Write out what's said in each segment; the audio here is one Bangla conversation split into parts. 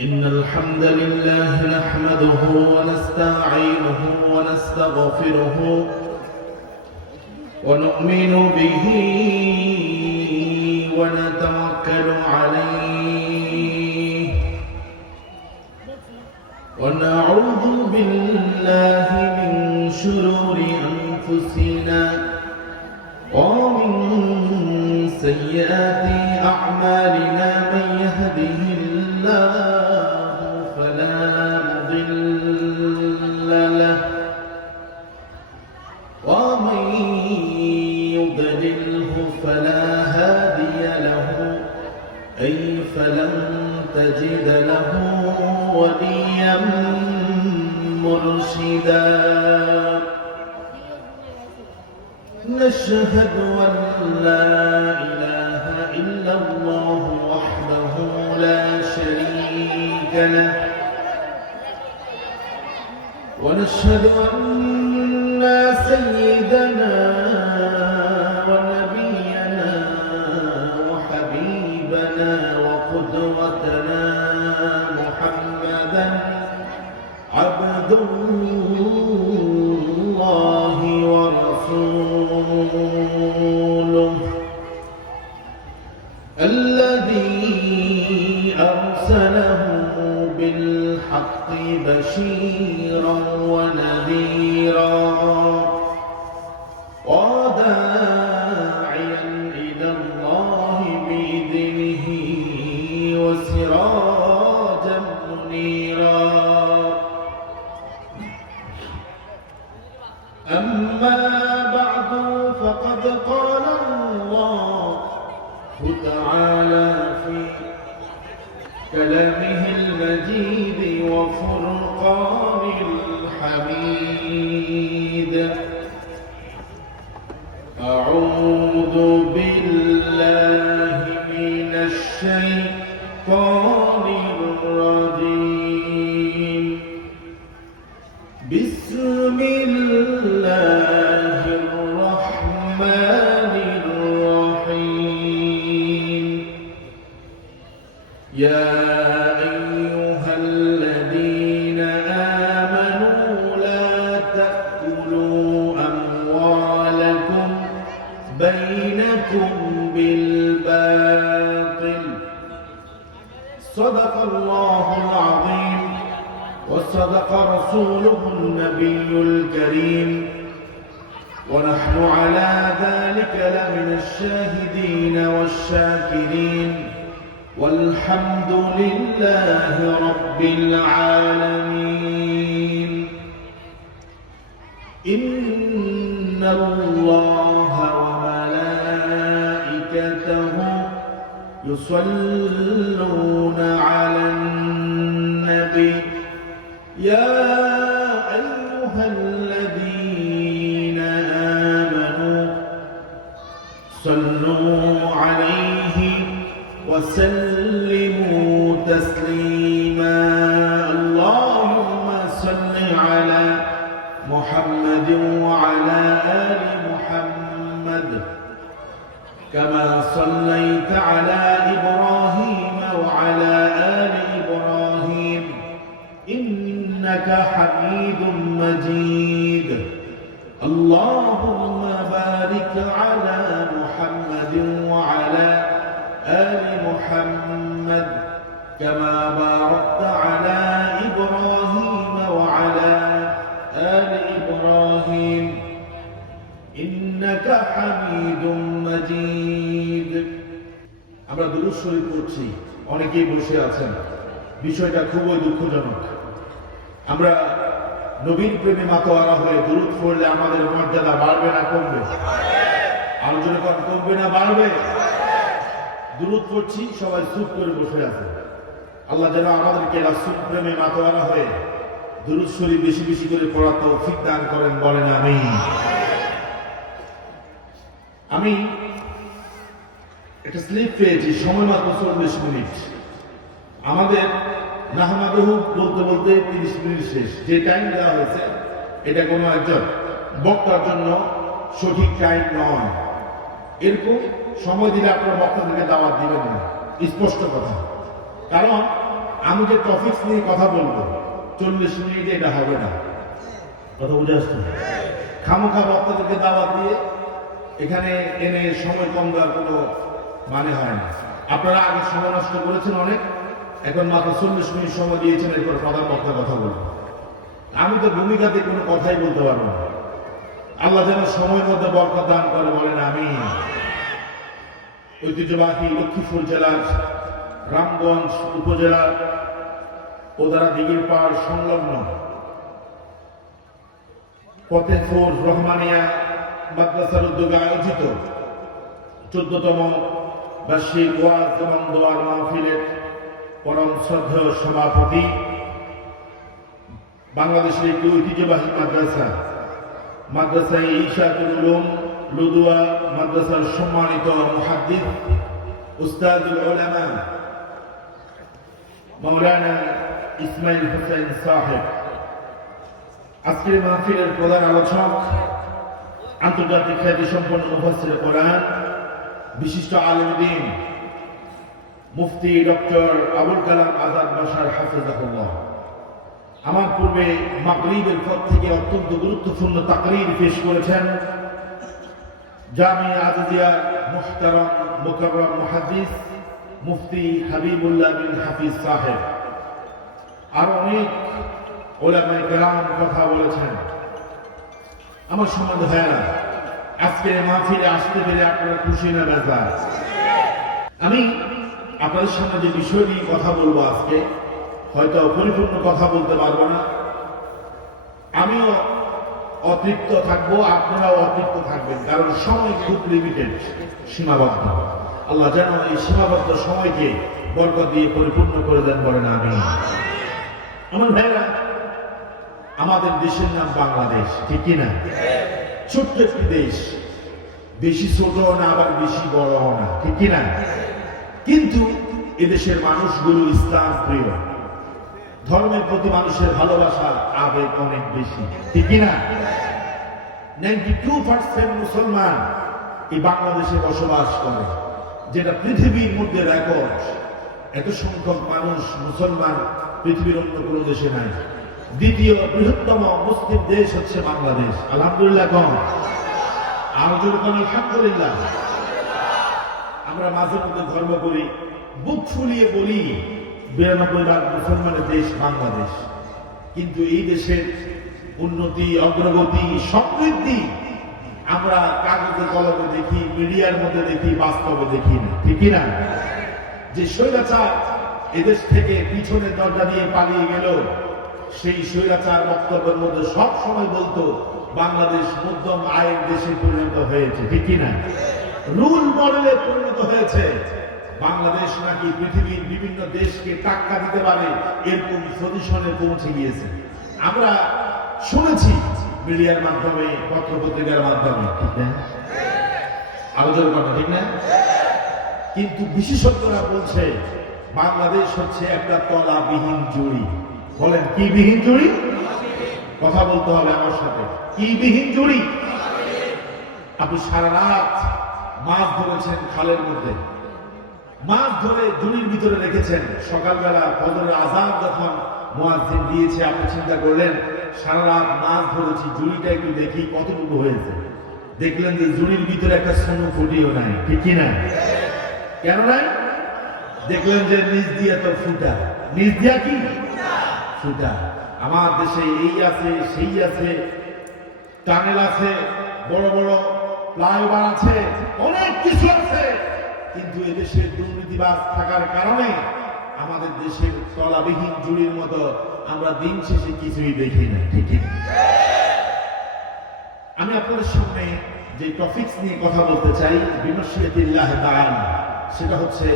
إن الحمد لله نحمده ونستعينه ونستغفره ونؤمن به ونتوكل عليه ونعوذ بالله من شرور أنفسنا ومن سيئات أعمالنا من يهده الله فلا مضل له ومن يضلله فلا هادي له أي فلن تجد له وليا مرشدا نشهد أن لا إله إلا الله وحده لا شريك له ونشهد أن سيدنا ونبينا وحبيبنا وقدوتنا محمدا عبد الله ورسوله الذي أرسله بالحق بشيرا ونذيرا وداعيا إلى الله بإذنه وسراجا منيرا أما بعد فقد قال الله تعالى في كلامه المجيد وفرقان الحميد أعوذ بالله من الشيطان الرجيم بسم الله الرحمن الرحيم يا أيها الذين آمنوا لا تأكلوا أموالكم بينكم بالباطل صدق الله العظيم وصدق رسوله النبي الكريم ونحن على ذلك لمن الشاهدين والشاكرين والحمد لله رب العالمين إن الله وملائكته يصلون على النبي يا أيها الذين آمنوا صلوا عليه وسلموا تسليما اللهم صل على محمد وعلى آل محمد كما صليت على إبراهيم وعلى آل إبراهيم إنك حميد مجيد اللهم بارك على محمد وعلى آل محمد كما باركت على إبراهيم وعلى آل إبراهيم إنك حميد مجيد আমরা দুরূদ শরীফ পড়ছি অনেকেই বসে আছেন বিষয়টা খুবই দুঃখজনক আমরা নবীর প্রেমে মাতোয়ারা হয়ে দুরূদ পড়লে আমাদের মর্যাদা বাড়বে না কমবে আর জোরে কথা কমবে না বাড়বে দুরূদ পড়ছি সবাই চুপ করে বসে আছে আল্লাহ যেন আমাদেরকে রাসূল প্রেমে মাতোয়ারা হয়ে দুরূদ শরীফ বেশি বেশি করে পড়ার তৌফিক দান করেন বলেন আমিন আমি একটা স্লিপ পেয়েছি সময় মাত্র 40 মিনিট আমাদের নাহমাদুহু বলতে বলতে 30 মিনিট শেষ যে টাইম দেওয়া হয়েছে এটা কোনো একজন বক্তার জন্য সঠিক টাইম নয় এরকম সময় দিলে আপনারা বক্তাদেরকে দাওয়াত দিবেন না, স্পষ্ট কথা। কারণ আমি যে টপিকস নিয়ে কথা বলবো 40 মিনিটে এটা হবে না। কথা বুঝে আসছে? খামোখা বক্তাদেরকে দাওয়াত দিয়ে এখানে এনে সময় কম দেওয়ার কোনো মানে হয় না। আপনারা আগে সময় নষ্ট করেছেন অনেক, এখন মাত্র 40 মিনিট সময় দিয়েছেন, এরপর প্রধান বক্তা কথা বলবো। আমি তো ভূমিকাতে কোনো কথাই বলতে পারবো না। আল্লাহ যেন সময়ের মধ্যে বরকত দান করে, বলেন আমিন। ঐতিহ্যবাহী লক্ষ্মীপুর জেলার রামগঞ্জ উপজেলার ওদারা দিঘির পাড় সংলগ্ন ফতেপুর রহমানিয়া মাদ্রাসার উদ্যোগে আয়োজিত 14তম বার্ষিক ওয়াজ এবং দোয়ার মাহফিলের পরম শ্রদ্ধেয় সভাপতি, বাংলাদেশের একটি ঐতিহ্যবাহী মাদ্রাসা ইশাতুল উলুম লুদুয়া মাদ্রাসার সম্মানিত মুহাদ্দিস উস্তাদুল উলামা মাওলানা ইসমাইল হোসেন সাহেব, আজকের মাহফিলের প্রধান আলোচক, আন্তর্জাতিক খ্যাতিসম্পন্ন মুফাসসির কোরআন, বিশিষ্ট আলেম দ্বীন মুফতি ডক্টর আবুল কালাম আজাদ বাশার হাফিজাহুল্লাহ। আমার পূর্বে মাগরিবের পর থেকে অত্যন্ত গুরুত্বপূর্ণ তাকরীর পেশ করেছেন জামিয়া আজিজিয়ার মুহতারাম মুকাররম মুহাদ্দিস মুফতি হাবিবুল্লাহ বিন হাফিজ সাহেব। আর অনেক উলামায়ে কেরাম কথা বলেছেন। আমার সম্বন্ধে ভাইয়েরা, আজকে মাহফিলে আসতে পেরে আপনারা খুশি না বেজার? আমি আপনাদের সামনে যে বিষয় নিয়ে কথা বলবো আজকে, হয়তো পরিপূর্ণ কথা বলতে পারবো না। আমিও অতৃপ্ত থাকবো, আপনারাও অতৃপ্ত থাকবেন, কারণ সময় খুব লিমিটেড, সীমাবদ্ধ। আল্লাহ যেন এই সীমাবদ্ধ সময়কে বরকত দিয়ে পরিপূর্ণ করে দেন, বলেন আমিন। আমার ভাইরা, আমাদের দেশের নাম বাংলাদেশ, ঠিক কিনা? ছোট্ট একটি দেশ, বেশি ছোট না আবার বেশি বড় না, ঠিক কিনা? কিন্তু এদেশের মানুষগুলো ইসলাম প্রিয়, ধর্মের প্রতি মানুষের ভালোবাসা আবেগ অনেক বেশি, ঠিক কিনা? 92% মুসলমান এই বাংলাদেশে বসবাস করে, যেটা পৃথিবীর মধ্যে রেকর্ড। এত সংখ্যক মানুষ মুসলমান পৃথিবীর অন্য কোনো দেশে নাই। দ্বিতীয় বৃহত্তম মুসলিম দেশ হচ্ছে বাংলাদেশ। আলহামদুলিল্লাহ কম, আরো জোরে কোন আলহামদুলিল্লাহ। আমরা মাঝে মধ্যে ধর্ম করি, বুক ফুলিয়ে বলি 92% মুসলমানের দেশ বাংলাদেশ, কিন্তু এই দেশের উন্নতি, অগ্রগতি, সমৃদ্ধি আমরা কাগজে কলমে দেখি, মিডিয়ার মধ্যে দেখি, বাস্তবে দেখি না, ঠিক না? যে স্বৈরাচার এদেশ থেকে পিছনের দরজা দিয়ে পালিয়ে গেল, সেই স্বৈরাচার বক্তব্যের মধ্যে সব সময় বলতো বাংলাদেশ মধ্যম আয়ের দেশে পরিণত হয়েছে, ঠিক না? রুল মডেলে পরিণত হয়েছে। বাংলাদেশ নাকি পৃথিবীর বিভিন্ন দেশকে টাক্কা দিতে পারে, এরকম পজিশনে পৌঁছে গিয়েছে। আমরা শুনেছি মিডিয়ার মাধ্যমে, পত্র পত্রিকার মাধ্যমে, ঠিক না? আলোচনা কথা, ঠিক না? কিন্তু বিশেষজ্ঞরা বলছে বাংলাদেশ হচ্ছে একটা তলাবিহীন জুড়ি। বলেন কি বিহীন জুড়ি? কথা বলতে হবে আমার সাথে। কি বিহীন জুড়ি? আপনি সারা রাত মাছ ধরেছেন খালের মধ্যে, মাছ ধরে জুড়ির ভিতরে রেখেছেন। সকালবেলা ফজরের আযান যখন মুয়াজ্জিন দিয়েছে, আপনি চিন্তা করলেন সারা রাত মাছ ধরেছি, জুড়িটা একটু দেখি কতটুকু হয়েছে। দেখলেন যে জুড়ির ভিতরে একটা সোনো ফুটিও নাই, ঠিক কিনা? কেন নাই? দেখলেন যে নিচ দিয়া তো ফুটা। নিচ দিয়া কি ফুটা? আমার দেশে এই আছে, সেই আছে, টানেল আছে, বড় বড় ফ্লাইওভার আছে, অনেক কিছু আছে, কিন্তু এদেশের দুর্নীতিবাজ থাকার কারণে আমাদের দেশের তলাবিহীন জুড়ির মতো আমরা দিন শেষে কিছুই দেখি না, ঠিক না? আমি আপনাদের সামনে যে টপিকস নিয়ে কথা বলতে চাই, বিমর্শিয়াতিল্লাহ তাআলা, সেটা হচ্ছে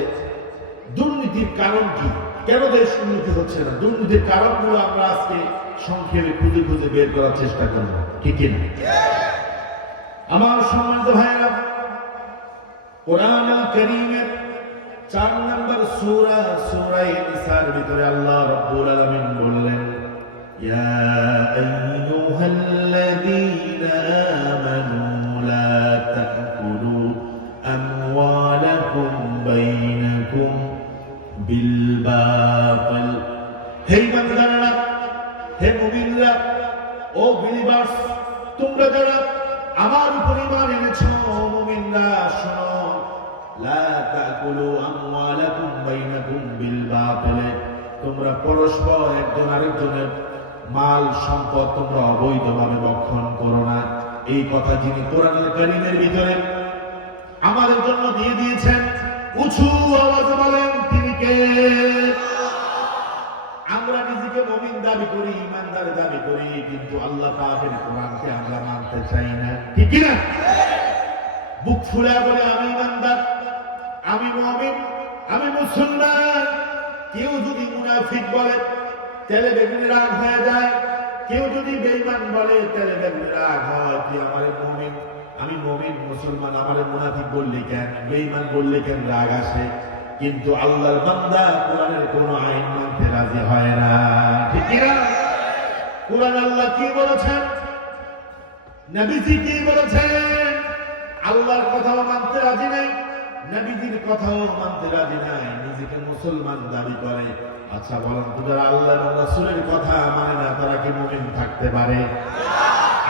দুর্নীতির কারণ কি, কেন দেশ উন্নতি হচ্ছে না। দুর্নীতির কারণগুলো আমরা আজকে সংক্ষেপে খুঁজে খুঁজে বের করার চেষ্টা করব, ঠিক না? আমার সম্মানিত ভাইয়েরা, কোরআন কারীমের 4 নম্বর সূরা, সূরা নিসার ভিতরে আল্লাহ রাব্বুল আলামিন বললেন, ইয়া আইয়ুহাল্লাযীনা আমানু লা তাকুলু আমওয়ালাকুম বাইনাকুম বিল বাতিল হে ইমানদাররা, হে মুমিনরা, ও বিলিভার্স, তোমরা যারা আমার উপর ঈমান এনেছো, মুমিনরা শোনো, লা তাকুলু আমওয়ালাকুম বাইনাকুম বিল বাতিল, তোমরা পরস্পর একজন আরেকজনের মাল সম্পদ তোমরা অবৈধভাবে ভক্ষণ করো না। এই কথা যিনি কোরআনুল কারীমের ভিতরে আমাদের জন্য দিয়ে দিয়েছেন, উঁচু আওয়াজে বলেন তিনি কে? আমরা নিজেকে মুমিন দাবি করি, ইমানদার দাবি করি, কিন্তু আল্লাহ পাকের কোরআনকে আমরা মানতে চাই না, ঠিক কি না? বুক ফুলে বলে আমি ইমানদার, আমি মুমিন, আমি মুসলমান। কেউ যদি মুনাফিক বলে তাহলে বেগুনি রাগ হয়ে যায়, কেউ যদি বেঈমান বলে তাহলে বেগুনি রাগ হয়। তুই আমার মুমিন, আমি মুমিন মুসলমান, আমার মুনাফিক বললে কেন, বেঈমান বললে কেন রাগ আসে? কিন্তু আল্লাহর বান্দা কোরআনের কোন আইন মানতে রাজি হয় না, ঠিক কি না? কোরআন আল্লাহ কি বলেছেন, নবীজি কি বলেছেন, আল্লাহর কথাও মানতে রাজি নাই, নবীজির কথাও মানতে রাজি নাই, নিজেকে মুসলমান দাবি করে। আচ্ছা বলেন তো, যারা আল্লাহ এবং রাসূলের কথা মানে না তারা কি মুমিন থাকতে পারে?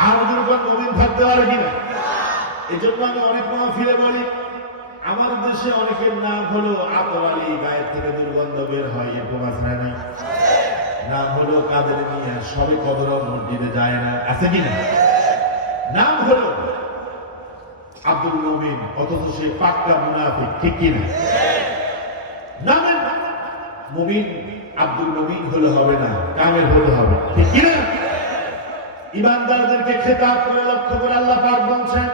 আর দুর্বল মুমিন থাকতে পারে কিনা? এই জন্য আমি অনেক মাহফিলে বলি, আমার দেশে অনেকের নাম হলো আতর আলী, গায়ের থেকে দুর্গন্ধ বের হয়, এরকম আছে না? নাম হলো কাদের মিয়া, সবে কবর মসজিদে যায় না, আছে কিনা? নাম হলো আব্দুল মুমিন, অথচ সে পাক্কা মুনাফিক, ঠিক কিনা? নামের মুমিন আব্দুল মুমিন হলে হবে না, কামের হলে হবে, ঠিক কিনা? ইমানদারদেরকে খেতাব করে লক্ষ্য করে আল্লাহ পাক বলছেন,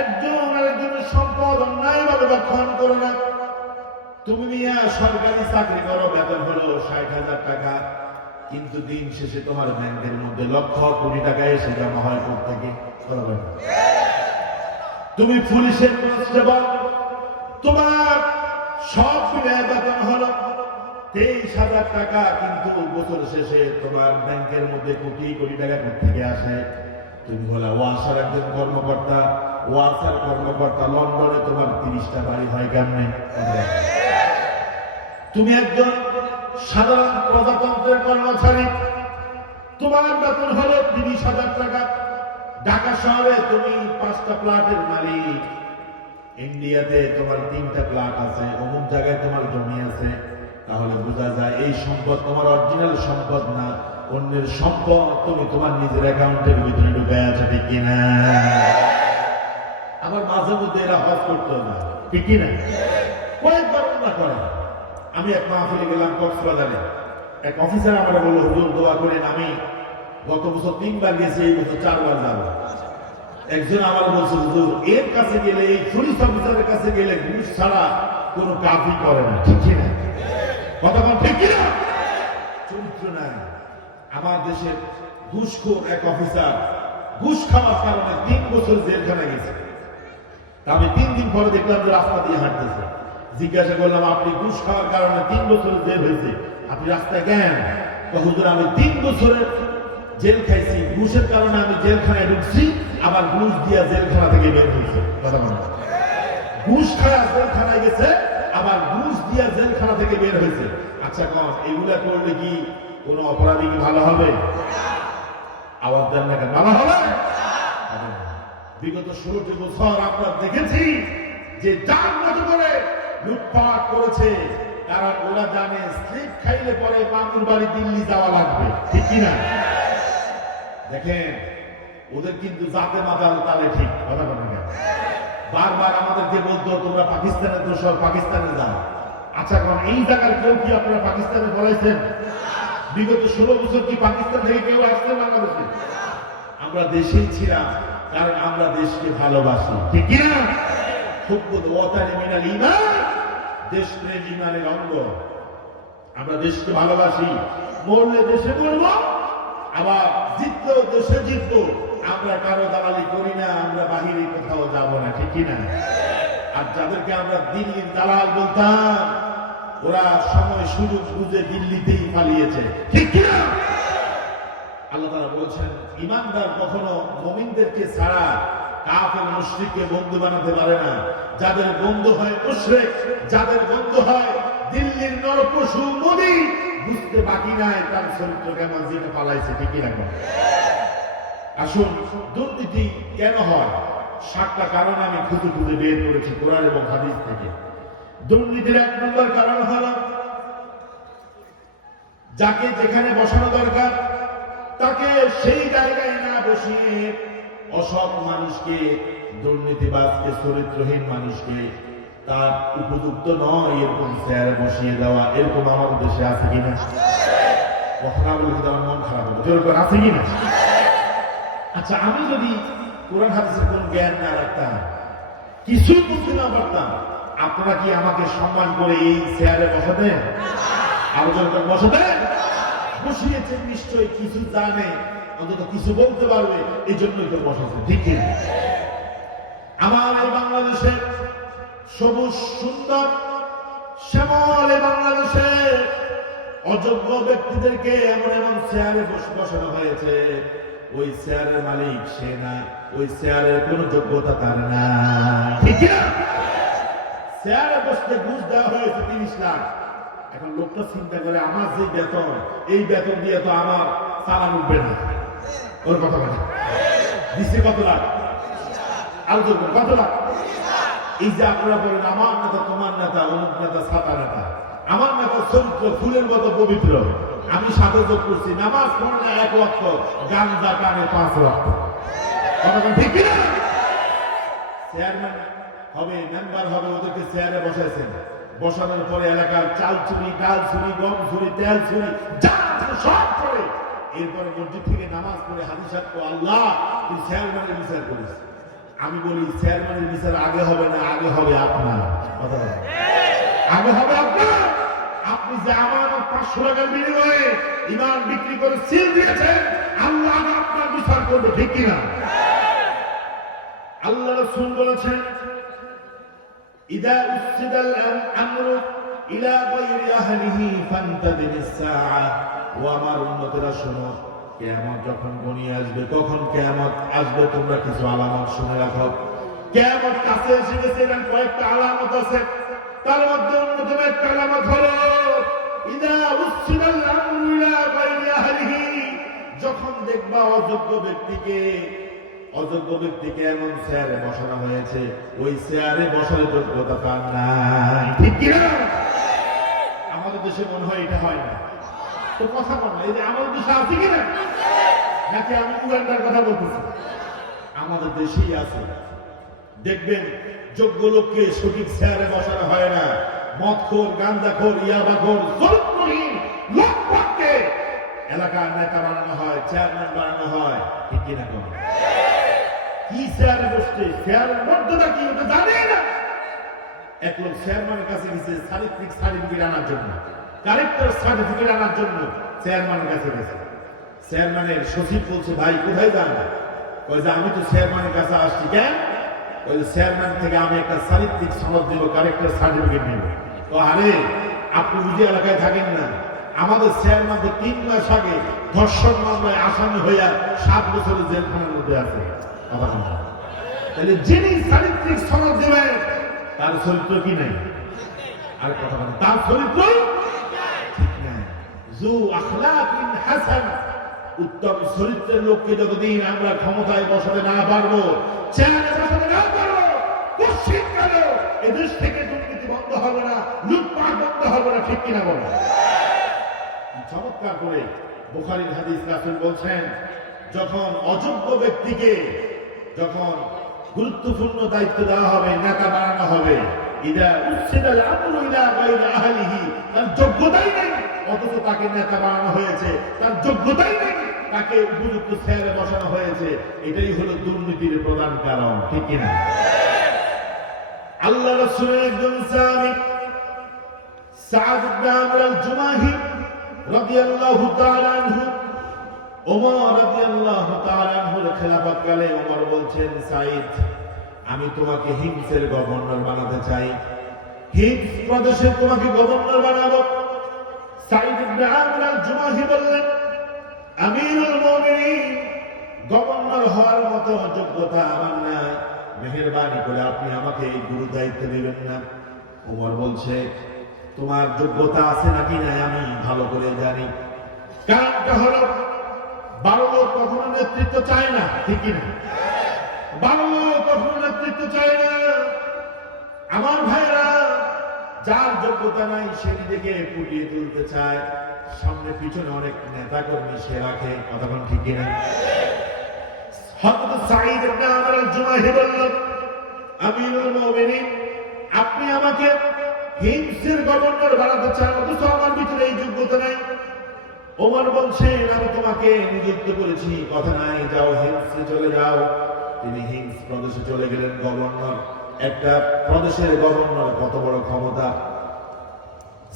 একজন আরেকজনের সম্পদ অন্যায়ভাবে ভক্ষণ করো না। তুমি মিয়া সরকারি চাকরি করো, বেতন হলো ৬০,০০০ টাকা, কিন্তু দিন শেষে তোমার ব্যাংকের মধ্যে লক্ষ কোটি টাকা এসে জমা হয় প্রত্যেকে। তুমি পুলিশের কনস্টেবল, তোমার সব মিলিয়ে বেতন হলো ২৩,০০০ টাকা, কিন্তু বছর শেষে তোমার ব্যাংকের মধ্যে কোটি কোটি টাকা থেকে আসে। তুমি হলো ওয়াসার একজন কর্মকর্তা, ওয়াসার কর্মকর্তা, লন্ডনে তোমার ৩০টা বাড়ি হয় কেমনে? তুমি একজন সাধারণ প্রজাতন্ত্রের কর্মচারী, তোমার বেতন হলো ৩০,০০০ টাকা, ঢাকা শহরে তুমি ৫টা প্লটের মালিক, ইন্ডিয়াতে তোমার ৩টা প্লট আছে, অমুক জায়গায় তোমার জমি আছে। তাহলে বোঝা যায় এই সম্পদ তোমার অরিজিনাল সম্পদ না, অন্যের সম্পদ তুমি তোমার নিজের অ্যাকাউন্টের ভিতরে ঢুকে আছে, ঠিক কিনা? আবার মাঝে মধ্যে এরা হজ করতে না, ঠিক কিনা? কয়েকবার না করে। আমি এক মাহফিলে গেলাম কক্সবাজারে, এক অফিসার আমার বলল, হুজুর দোয়া করেন, আমি গত বছর ৩বার গেছি, এই বছর 4বার যাবো। একজন আমার বলছে, হুজুর এর কাছে গেলে, এই পুলিশ অফিসারের কাছে গেলে ঘুষ ছাড়া কোনো কাজই করে না, ঠিক কিনা? কথা বল, ঠিক কিনা? চরিত্র নাই। আমার দেশের ঘুষখোর এক অফিসার ঘুষ খাওয়ার কারণে ৩ বছর জেলখানা গেছে। আমি ৩ দিন পরে দেখলাম যে রাস্তা দিয়ে হাঁটতেছে। জিজ্ঞাসা করলাম, আপনি ঘুষ খাওয়ার কারণে 3 বছর জেল হয়েছে, আপনি রাস্তায় কেন? হুজুর আমি 3 বছরের জেল খাইছি, ঘুষের কারণে আমি জেলখানায় ঢুকছি, আবার ঘুষ দিয়া জেলখানা থেকে বের হয়েছে। কথা বলেন, ঘুষ খাওয়া জেলখানায় গেছে, আবার ঘুষ দিয়া জেলখানা থেকে বের হয়েছে। আচ্ছা কম, এগুলা করলে কি কোন অপরাধী কি ভালো হবে? আওয়াজ দেন না কেন? ভালো হবে? বিগত 16টি বছর আমরা দেখেছি যে যার মতো করে লুটপাট করেছে, কারণ ওরা জানে স্লিপ খাইলে পরে মামুর বাড়ি দিল্লি যাওয়া লাগবে, ঠিক কিনা? দেখেন ওদের কিন্তু জাতে মাতাল তালে ঠিক, কথা বলেন না। বারবার আমাদেরকে বলতো, তোমরা পাকিস্তানে তো সব পাকিস্তানে যাও। আচ্ছা কারণ এই জায়গার কেউ কি আপনারা পাকিস্তানে বলাইছেন? বিগত 16 বছর কি পাকিস্তান থেকে কেউ আসছে বাংলাদেশে? আমরা দেশেই ছিলাম, কারণ আমরা দেশকে ভালোবাসি, ঠিক কিনা? দেশপ্রেম ঈমানের অঙ্গ। আমরা দেশকে ভালোবাসি, মরলে দেশে মরব, আবার জিতলেও দেশে জিতব। আমরা কারো দালালি করি না, আমরা বাহিরে কোথাও যাব না, ঠিক কিনা? আর যাদেরকে আমরা দিল্লির দালাল বলতাম, ওরা সময় সুযোগ বুঝে দিল্লিতেই পালিয়েছে, ঠিক কিনা? আল্লাহ তাআলা বলেছেন, ঈমানদার কখনো মুমিনদেরকে ছাড়া কাফের মুশরিককে বন্ধু বানাতে পারে না। যাদের বন্ধু হয় মুশরিক, যাদের বন্ধু হয় দিল্লির নরপশু মোদি বুঝতে বাকি নাই তার চরিত্র কেমন, যেটা পালাইছে ঠিকই রাখবে। আসুন, দুর্নীতি কেন হয় 7টা কারণ আমি খুঁজে খুঁজে বের করেছি কোরআন এবং হাদিস থেকে। দুর্নীতির 1 নম্বর কারণ হলো যাকে যেখানে বসানো দরকার তাকে সেই জায়গায় না বসিয়ে অসৎ মানুষকে, দুর্নীতিবাজকে, চরিত্রহীন মানুষকে তার উপযুক্ত নয় এরকম চেয়ারে বসিয়ে দেওয়া। এরকম আমাদের দেশে আছে কিনা? কথা বলে কিন্তু আমার মন খারাপ হবে। এরকম আছে কিনা? আচ্ছা, আমি যদি কোরআন হাদিসের কোন জ্ঞান না রাখতাম, কিছু বুঝতে না পারতাম, আপনারা কি আমাকে সম্মান করে এই চেয়ারে বসাতেন? আলোচনা করে বসাতেন? বসিয়েছেন নিশ্চয়ই কিছু জানে, অন্তত কিছু বলতে পারবে, এই জন্যই তো বসেছে, ঠিক কিনা? আমার এই বাংলাদেশে সবুজ সুন্দর শ্যামল এই বাংলাদেশে অযোগ্য ব্যক্তিদেরকে এমন এমন চেয়ারে বসানো হয়েছে, ওই চেয়ারের মালিক সে না, ওই চেয়ারের কোন যোগ্যতা তার নাই, ঠিক কিনা? চেয়ারে বসতে ঘুষ দেওয়া হয়েছে 30 লাখ। এখন লোকটা চিন্তা করে, আমার যে বেতন, এই বেতন দিয়ে তো আমার চালান উঠবে না। ওর কথা বলে দিচ্ছে কত লাখ? আলোচনা কত লাখ? এই যে আপনারা বলেন আমার নেতা, তোমার নেতা, অমুক নেতা, ছাতা নেতা, আমার নেতার চরিত্র ফুলের মতো পবিত্র, আমি সাথে যোগ করছি, নামাজ পড়ে না 1 ওয়াক্ত, গাঞ্জা টানে 5 ওয়াক্ত। কথা ঠিক কিনা? চেয়ারম্যান হবে, মেম্বার হবে, ওদেরকে চেয়ারে বসাইছেন, বসানোর পরে এলাকার চাল চুরি, ডাল চুরি, গম চুরি, তেল চুরি, যা সব করে এরপরে মসজিদ থেকে নামাজ পড়ে হাদিস সাহেব, আল্লাহ তুই চেয়ারম্যানের বিচার করিস। আমি বলি চেয়ারম্যানের বিচার আগে হবে না, আগে হবে আপনার। কথা আগে হবে আপনার। আপনি যে আমার 500 টাকার বিনিময়ে ইমান বিক্রি করে সিল দিয়েছেন, আল্লাহ আপনার বিচার করবে, ঠিক কিনা? আল্লাহ রাসূল বলেছেন, ইদা উসিদাল আমরু ইলা গায়রি আহলিহি ফান্তাদিরিস সাআ। ও আমার উম্মতেরা শোনো, কিয়ামত যখন ঘনিয়ে আসবে, কখন কিয়ামত আসবে তোমরা কিছু আলামত শুনে রাখো। কিয়ামত কাছে এসে গেছে, এর কয়েকটা আলামত আছে। তার মধ্যে অন্যতম একটা আলামত হলো ইদা উসিদাল আমরু ইলা গায়রি আহলিহি। যখন দেখবা অযোগ্য ব্যক্তিকে এমন চেয়ারে বসানো হয়েছে, ওই চেয়ারে বসার যোগ্যতা তার নাই, ঠিক কিনা? আমাদের দেশে মনে হয় এটা হয় না। তো কথা বল না, এই যে আমাদের দেশে আছে কিনা? নাকি আমি উগান্ডার কথা বলতেছি? আমাদের দেশেই আছে। দেখবেন যোগ্য লোককে সঠিক চেয়ারে বসানো হয় না, মদখোর, গাঁজাখোর, ইয়াবাখোর, চরিত্রহীন লোককে এলাকার নেতা বানানো হয়, চেয়ারম্যান বানানো হয়, ঠিক কিনা? কি চেয়ারে বসতে, চেয়ারের মর্যাদা কি ওটা জানে না। এক লোক চেয়ারম্যানের কাছে গেছে চারিত্রিক সার্টিফিকেট আনার জন্য, ক্যারেক্টার সার্টিফিকেট আনার জন্য চেয়ারম্যানের কাছে গেছে। চেয়ারম্যানের সচিব বলছে, ভাই কোথায় যান? ওই যে আমি তো চেয়ারম্যানের কাছে আসছি। কেন? ওই যে চেয়ারম্যান থেকে আমি একটা চারিত্রিক সনদ দিব, ক্যারেক্টার সার্টিফিকেট নেব। তো আরে আপনি বুঝে এলাকায় থাকেন না, আমাদের চেয়ারম্যান 3 মাস আগে ধর্ষণ মামলায় আসামি হইয়া 7 বছরের জেলখানার মধ্যে আছে। তাহলে যিনি চারিত্রিক সনদ দেবেন তার চরিত্র কি নাই? আর কথা বলেন, তার চরিত্র ঠিক নাই। যু আখলাকিন হাসান, উত্তম চরিত্রের লোককে যতদিন আমরা ক্ষমতায় বসাতে না পারবো, চেয়ারে বসাতে না পারবো, কোশ্চিনকালে এদেশ থেকে দুর্নীতি বন্ধ হবে না, লুটপাট বন্ধ হবে না, ঠিক কিনা বলেন? চমৎকার করে বুখারীর হাদিস রাসূল বলছেন, যখন অযোগ্য ব্যক্তিকে যখন গুরুত্বপূর্ণ দায়িত্ব দেওয়া হবে, নেতা বানানো হবে, ইদা উসিদাল আমরু ইলা গায়রি আহলিহি, তার যোগ্যতাই নেই, অথচ তাকে নেতা বানানো হয়েছে, তার যোগ্যতাই নেই, তাকে উপযুক্ত চেয়ারে বসানো হয়েছে। এটাই হলো দুর্নীতির প্রধান কারণ, ঠিক কিনা? আল্লাহ রাসূলের একজন সাহাবী সাদ ইবনে আমর আল-জুমাহি রাদিয়াল্লাহু তাআলা আনহু, ওমর রাদিয়াল্লাহু তাআলা আনহুর খেলাফতকালে ওমর বলছেন, সাঈদ আমি তোমাকে হিমসের গভর্নর বানাতে চাই, হিমস প্রদেশে তোমাকে গভর্নর বানাবো। সাঈদ ইবনে আমর আল-জুমাহি বললেন, আমিরুল মুমিনিন, গভর্নর হওয়ার মতো যোগ্যতা আমার নাই, মেহেরবানি করে আপনি আমাকে এই গুরু দায়িত্ব দিবেন না। ওমর বলছে, তোমার যোগ্যতা আছে নাকি নাই আমি ভালো করে জানি। কারণটা হলো 12 লোক কখনো নেতৃত্ব চায় না, ঠিক কিনা? 12 লোক কখনো নেতৃত্ব চায় না। আমার ভাইরা, যার যোগ্যতা নাই সে নিজেকে ফুটিয়ে তুলতে চায়, সামনে পিছনে অনেক নেতা কর্মী সে রাখে, কথা বলেন ঠিক কিনা? হযরত সাঈদ ইবনে আমর আল-জুমাহি বললেন, আমিরুল মুমিনিন, আপনি আমাকে হিমসের গভর্নর বানাতে চান, অথচ আমার ভিতরে এই যোগ্যতা নাই। ওমর বলছেন, আমি তোমাকে নিযুক্ত করেছি, কথা নাই, যাও হিমসে চলে যাও। তিনি হিমস প্রদেশে চলে গেলেন গভর্নর। একটা প্রদেশের গভর্নর কত বড় ক্ষমতা!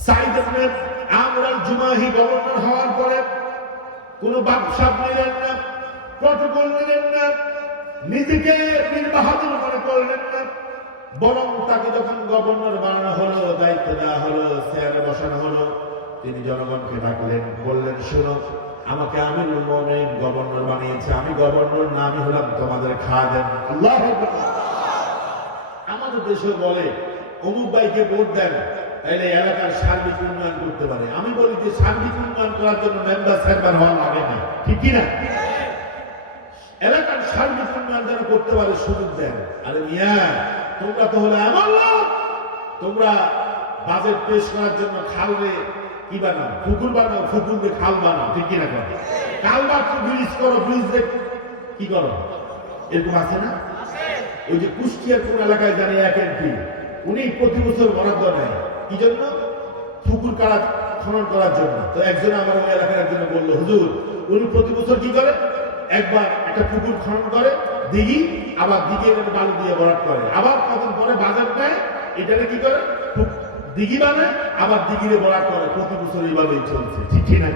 সাঈদ ইবনে আমর আল-জুমাহি গভর্নর হওয়ার পরে কোনো বাদশা নিলেন না, প্রটোকল নিলেন না, নিজেকে বীর বাহাদুর মনে করলেন না, বরং তাকে যখন গভর্নর বানানো হলো, দায়িত্ব দেওয়া হলো, চেয়ারে বসানো হলো, তিনি জনগণকে ডাকলেন, বললেন, শোনো, আমাকে আমিরুল মুমিনিন গভর্নর বানিয়েছে, আমি গভর্নর না, আমি হলাম তোমাদের খাদেম। আল্লাহু আকবার। আমাদের দেশে বলে অমুক ভাইকে ভোট দেন, তাইলে এলাকার সার্বিক উন্নয়ন করতে পারে। আমি বলি যে সার্বিক উন্নয়ন করার জন্য মেম্বার সাহেব হওয়া লাগে না, ঠিক কিনা? এলাকার সার্বিক উন্নয়ন যেন করতে পারে সুযোগ দেন। আরে মিয়া, তোমরা তো হলো এমন লোক, তোমরা বাজেট পেশ করার জন্য খালে কি বানাও, পুকুর বানাও, পুকুর দিয়ে খাল বানাও, ঠিক কিনা? করে খাল বানাও, ব্রিজ করো, ব্রিজ কি করো, এরকম আছে না? ওই যে কুষ্টিয়ার কোন এলাকায় জানি এক এমপি, উনি প্রতি বছর বরাদ্দ নেয় কি জন্য? পুকুর কাটা খনন করার জন্য। তো একজন আমার ওই এলাকার একজন বললো, হুজুর, উনি প্রতি বছর কি করে, একবার একটা পুকুর খনন করে, দিঘি, আবার দিঘির বালু দিয়ে বরাদ করে, আবার কদিন পরে বাজার নেয়, এটাকে কি করে, দিঘি বানায়, আবার দিঘিরে বরাদ করে। প্রতি বছর এইভাবেই চলছে, ঠিক না?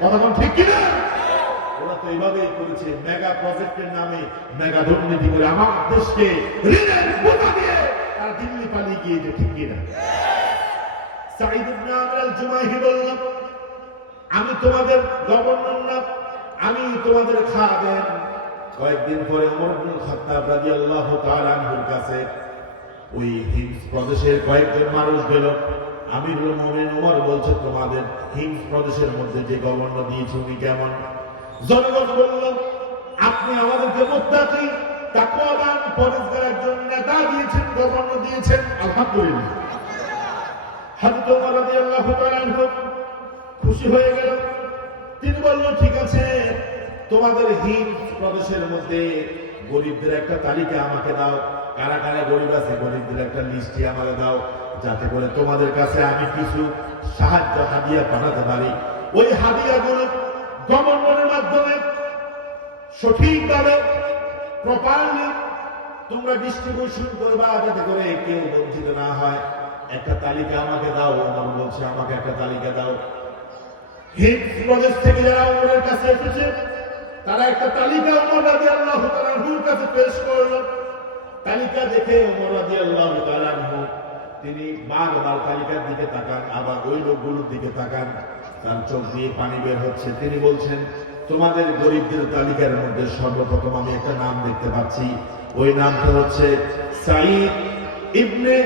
কথা বল ঠিক কিনা? ওরা তো এইভাবেই করেছে, মেগা প্রজেক্টের নামে মেগা দুর্নীতি করে আমার দেশকে ঋণের বোঝা দিয়ে তারা দিল্লি পালিয়ে গিয়েছে, ঠিক কিনা? সাঈদ ইবনে আমর আল-জুমাহি বললেন, আমি তোমাদের গভর্নর না, আমি তোমাদের খাদেম। কয়েকদিন পরে ওমর ইবনে খাত্তাব রাদিয়াল্লাহু তাআলা আনহুর কাছে ওই হিমস প্রদেশের কয়েকজন মানুষ গেল। আমিরুল মুমিনিন ওমর বলছে, তোমাদের হিমস প্রদেশের মধ্যে যে গভর্নর দিয়েছে উনি কেমন? জনগণ বলল, আপনি আমাদেরকে মুত্তাকি, তাকওয়াবান, পরেজগার একজন নেতা দিয়েছেন, গভর্নর দিয়েছেন, আলহামদুলিল্লাহ। হযরত ওমর রাদিয়াল্লাহু তাআলা আনহু খুশি হয়ে গেল। তিনি বললেন, ঠিক আছে, তোমাদের হিমস প্রদেশের মধ্যে গরিবদের একটা তালিকা আমাকে দাও, কারা কারা গরিব আছে গরিবদের একটা লিস্টে আমাকে দাও, যাতে করে তোমাদের কাছে আমি কিছু সাহায্য হাদিয়া পাঠাতে পারি। ওই হাদিয়াগুলো গভর্নরের মাধ্যমে সঠিকভাবে প্রপারলি তোমরা ডিস্ট্রিবিউশন করবা, যাতে করে কেউ বঞ্চিত না হয়। একটা তালিকা আমাকে দাও। ওমর বলছে, আমাকে একটা তালিকা দাও। হিমস প্রদেশ থেকে যারা ওমরের কাছে এসেছে, তারা একটা তালিকা ওমর রাদিয়াল্লাহু তাআলা আনহুর কাছে পেশ করলো। তালিকা দেখে ওমর রাদিয়াল্লাহু তাআলা আনহু তিনি বারবার তালিকার দিকে তাকান, আবার ওই লোকগুলোর দিকে তাকান, তার চোখ দিয়ে পানি বের হচ্ছে। তিনি বলছেন, তোমাদের গরিবদের তালিকার মধ্যে সর্বপ্রথম আমি একটা নাম দেখতে পাচ্ছি, ওই নামটা হচ্ছে সাঈদ ইবনে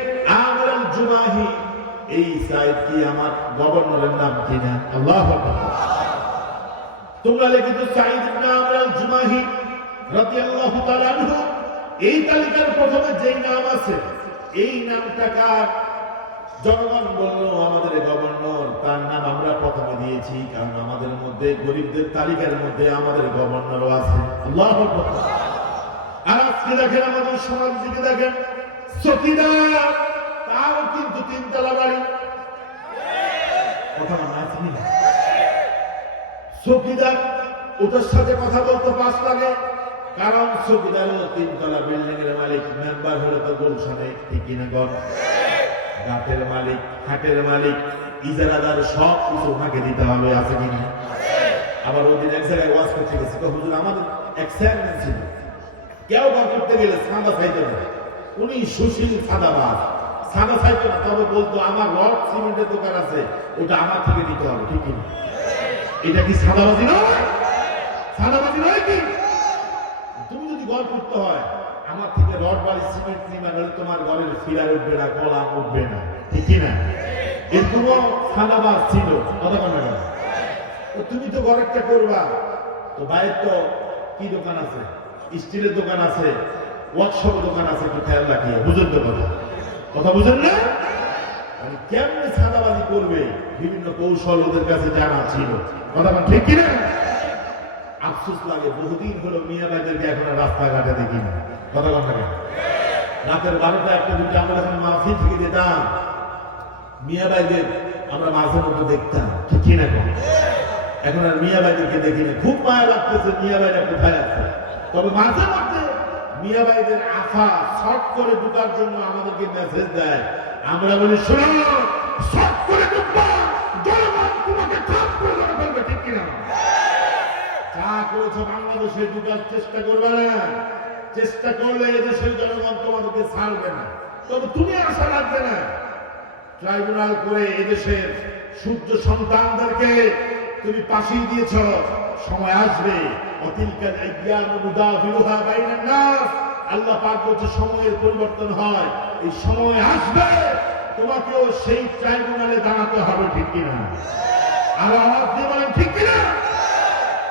আমর আল-জুমাহি। এই সাঈদ কি আমার গভর্নরের নাম কিনা? আল্লাহু আকবার। তোমরা লিখিত সাঈদ ইবনে আমর আল-জুমাহি রাদিয়াল্লাহু তাআলা আনহু, এই তালিকার প্রথমে যেই নাম আছে, এই নামটা কার? জনগণ বলল, আমাদের গভর্নর, তার নাম আমরা প্রথমে দিয়েছি, কারণ আমাদের মধ্যে গরিবদের তালিকার মধ্যে আমাদের গভর্নরও আছে। আল্লাহু আকবার। আর আজকে দেখেন, আমাদের সমাজ দিকে দেখেন, চকিদার, তারও কিন্তু 3 তলা বাড়ি। কথা মনে আছে না? চকিদার, ওদের সাথে কথা বলতে পাস লাগে, কারণ চকিদারও 3 তলা বিল্ডিং এর মালিক। মেম্বার হলে তো গুলশানে, ঠিক কিনা? গাটের মালিক, হাটের মালিক, ইজারাদার, সব কিছু ওনাকে দিতে হবে, আছে কিনা? আবার ওই দিন এক জায়গায় ওয়াজ করতে গেছে, তো হুজুর, আমাদের এক চেয়ারম্যান ছিল, কেউ ঘর করতে গেলে সাদা চাইতে না, উনি সুশীল সাদাবাদ, সাদা চাইতো না, তবে বলতো আমার রড সিমেন্টের দোকান আছে, ওটা আমার থেকে নিতে হবে, ঠিক কিনা? এটা কি সাদাবাজি নয়? সাদাবাজি নয় কি? তুমি যদি ঘর করতে হয়, আমার থেকে রড বালি সিমেন্ট নিবা, নাহলে তোমার ঘরের ফিলার উঠবে না, কলা উঠবে না, ঠিক কিনা? এরকমও খানাবাজ ছিল, কথা বলে না। তুমি তো ঘরেরটা করবা, তো বাইরের তো কি দোকান আছে, স্টিলের দোকান আছে, ওয়ার্কশপ দোকান আছে, একটু খেয়াল রাখিয়ে। বুঝেন তো কথা, কথা বুঝেন না? কেমনে ছাদাবাজি করবে বিভিন্ন কৌশল ওদের কাছে জানা ছিল, কথা বলেন ঠিক কিনা? আফসোস লাগে বহুদিন হলো মিয়া ভাইদেরকে এখন রাস্তাঘাটে দেখি না, কথা কথা কেন? রাতের 12টা 1টা 2টা আমরা যখন মাহফিল থেকে যেতাম, মিয়া ভাইদের আমরা মাঝে মধ্যে দেখতাম, ঠিক কিনা? এখন আর মিয়া ভাইদেরকে দেখি না। খুব মায়া লাগতেছে মিয়া ভাইরা কোথায় আছে। তবে মাঝে মধ্যে মিয়া ভাইদের আফা শর্ট করে ঢুকার জন্য আমাদেরকে মেসেজ দেয়। আমরা বলি শোনো, শর্ট করে ঢুকবা, জনগণ তোমাকে চাপ করে ধরে ফেলবে, ঠিক কিনা? যা করেছো বাংলাদেশে ঢুকার চেষ্টা করবে না, চেষ্টা করলে এদেশের জনগণ তোমাদেরকে ছাড়বে না। তবে তুমি আশা রাখবে না, ট্রাইব্যুনাল করে এদেশের সূর্য সন্তানদেরকে তুমি পাশিয়ে দিয়েছ, সময় আসবে। অতিলকাল আইয়ামু নুদাবিলুহা বাইনান নাস, আল্লাহ পাক বলছে সময়ের পরিবর্তন হয়, এই সময় আসবে তোমাকেও সেই ট্রাইব্যুনালে দাঁড়াতে হবে, ঠিক কিনা? আর আওয়াজ দিয়ে বলেন ঠিক কিনা?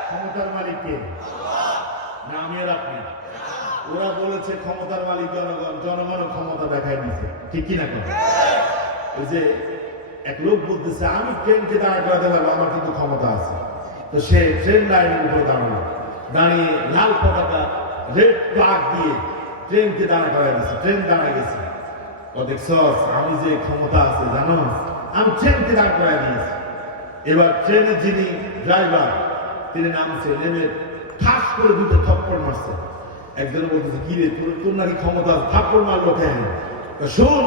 ক্ষমতার মালিক কে? না আমি আর আপনি? ওরা বলেছে ক্ষমতার মালিক জনগণ, জনগণও ক্ষমতা দেখাই দিয়েছে, ঠিক কিনা? এই যে এক লোক বলতেছে আমি ট্রেনকে দাঁড়া করাতে পারবো, আমার কিন্তু ক্ষমতা আছে। তো সে ট্রেন লাইনের উপরে দাঁড়ালো, দাঁড়িয়ে লাল পতাকা রেড ফ্ল্যাগ দিয়ে ট্রেনকে দাঁড়া করাই দিচ্ছে। ট্রেন দাঁড়া গেছে। ও দেখছস আমি যে ক্ষমতা আছে জানো, আমি ট্রেনকে দাঁড় করাই দিয়েছি। এবার ট্রেনের যিনি ড্রাইভার তিনি নামছে, নেমে ঠাস করে দুটো থপ্পড় মারছে। একজন বলতেছে কি রে তোর নাকি ক্ষমতা আছে, থাপ্পড় মারলো কেন? শোন,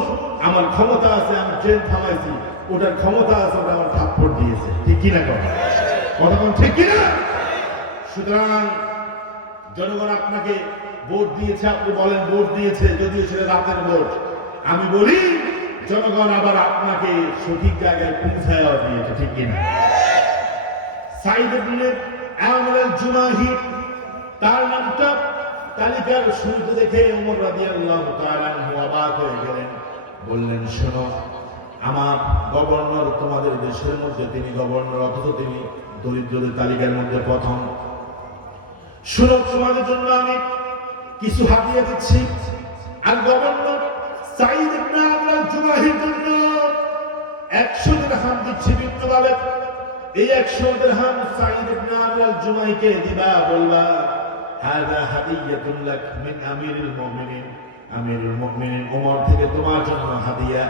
আমার ক্ষমতা আছে, আমি ট্রেন থামাইছি, ওটার ক্ষমতা আছে, ওটা আমার থাপ্পড় দিয়েছে, ঠিক কিনা? কথা কথা ঠিক কিনা? সুতরাং জনগণ আপনাকে ভোট দিয়েছে, আপনি বলেন ভোট দিয়েছে, যদিও সেটা রাতের ভোট। আমি বলি জনগণ আবার আপনাকে সঠিক জায়গায় পৌঁছায় দিয়েছে, ঠিক কিনা? সাইদ ইবনে আমর আল-জুমাহি তার নামটা তালিকার শুরুতে দেখে ওমর রাদিয়াল্লাহু তাআলা আনহু অবাক হয়ে গেলেন। বললেন শোনো, আমার গভর্নর, তোমাদের দেশের মধ্যে তিনি গভর্নর, অথচ তিনি দরিদ্রদের তালিকার মধ্যে প্রথম। শোনো, তোমাদের জন্য আমি কিছু হাদিয়া দিচ্ছি। আর গভর্নর সাইদ ইবনে আমর আল-জুমাহির জন্য 100 দিরহাম দিচ্ছি বিত্তভাবে। এই 100 দিরহাম সাইদ ইবনে আমর আল-জুমাহিকে দিবা, বলবা হাদা হাদিয়াতুন লাক মিন আমিরুল মুমিনিন, আমিরুল মুমিনিন ওমর থেকে তোমার জন্য হাদিয়া।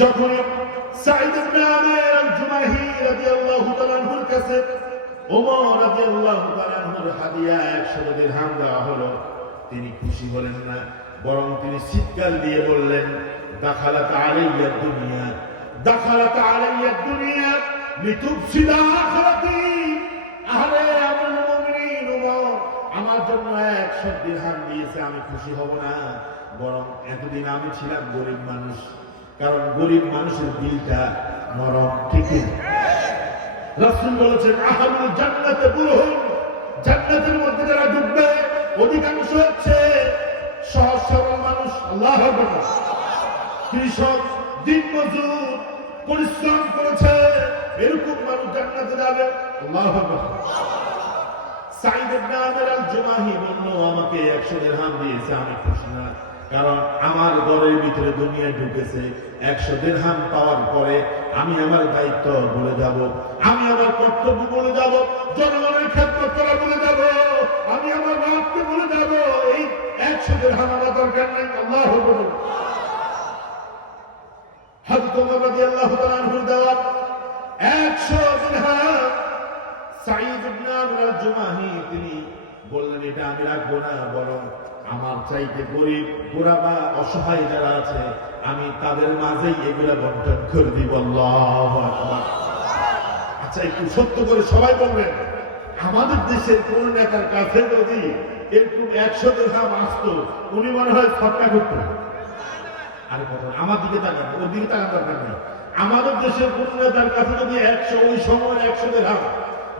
যখন সাইদ ইবনে আমর আল-জুমাহি রাদিয়াল্লাহু তাআলা আনহুর কাছে ওমর রাদিয়াল্লাহু তাআলা আনহুর হাদিয়া 100 দিরহাম দেওয়া হলো, তিনি খুশি হলেন না, বরং তিনি চিৎকার দিয়ে বললেন দাখালাত আলাইয়া দুনিয়া, দাখালাত আলাইয়া দুনিয়া লিতুফসিদা আখিরাতি। আরে আমিরুল মুমিনিন ওমর আমার জন্য 100 দিরহাম দিয়েছে, আমি খুশি হব না, বরং এতদিন আমি ছিলাম গরিব মানুষ, কারণ গরিব মানুষের দিলটা নরম, ঠিক না? রাসূল বলেছেন আহলুল জান্নাতে বুরহুন, জান্নাতের মধ্যে যারা ঢুকবে অধিকাংশ হচ্ছে সহজ সরল মানুষ। আল্লাহু আকবার। কৃষক, দিনমজুর, পরিশ্রম করেছে, এরকম মানুষ জান্নাতে যাবে। আল্লাহু আকবার। সাইদ ইবনে আমর আল-জুমাহি বলল আমাকে 100 দিরহাম দিয়েছে, আমি খুশি না, কারণ আমার ঘরের ভিতরে দুনিয়া ঢুকেছে। 100 দিরহাম পাওয়ার পরে আমি আমার দায়িত্ব ভুলে যাব, আমি আমার কর্তব্য ভুলে যাব, জনগণের খেদমত করা ভুলে যাব, আমি আমার বাপকে ভুলে যাব। এই 100 দিরহাম আমার দরকার নেই। আল্লাহু আকবার। হযরত ওমর রাদিয়াল্লাহু তাআলা আনহুর দেওয়া 100 দিরহাম সাইদ ইবনে আমর আল-জুমাহি তিনি বললেন এটা আমি রাখবো না, বরং আমার চাইতে গরিব, গোরাবা, অসহায় যারা আছে আমি তাদের মাঝেই এগুলা বন্টন করে দিব। আল্লাহু আকবার। আচ্ছা একটু সত্য করে সবাই বলবেন, আমাদের দেশের কোন নেতার কাছে যদি এরকম 100 দিরহাম আসতো, উনি মনে হয় সরকার করতেন। আরে কথা আমার দিকে তাকান, ওর দিকে তাকান দরকার নেই। আমাদের দেশের কোন নেতার কাছে যদি 100, ওই সময় 100 দিরহাম,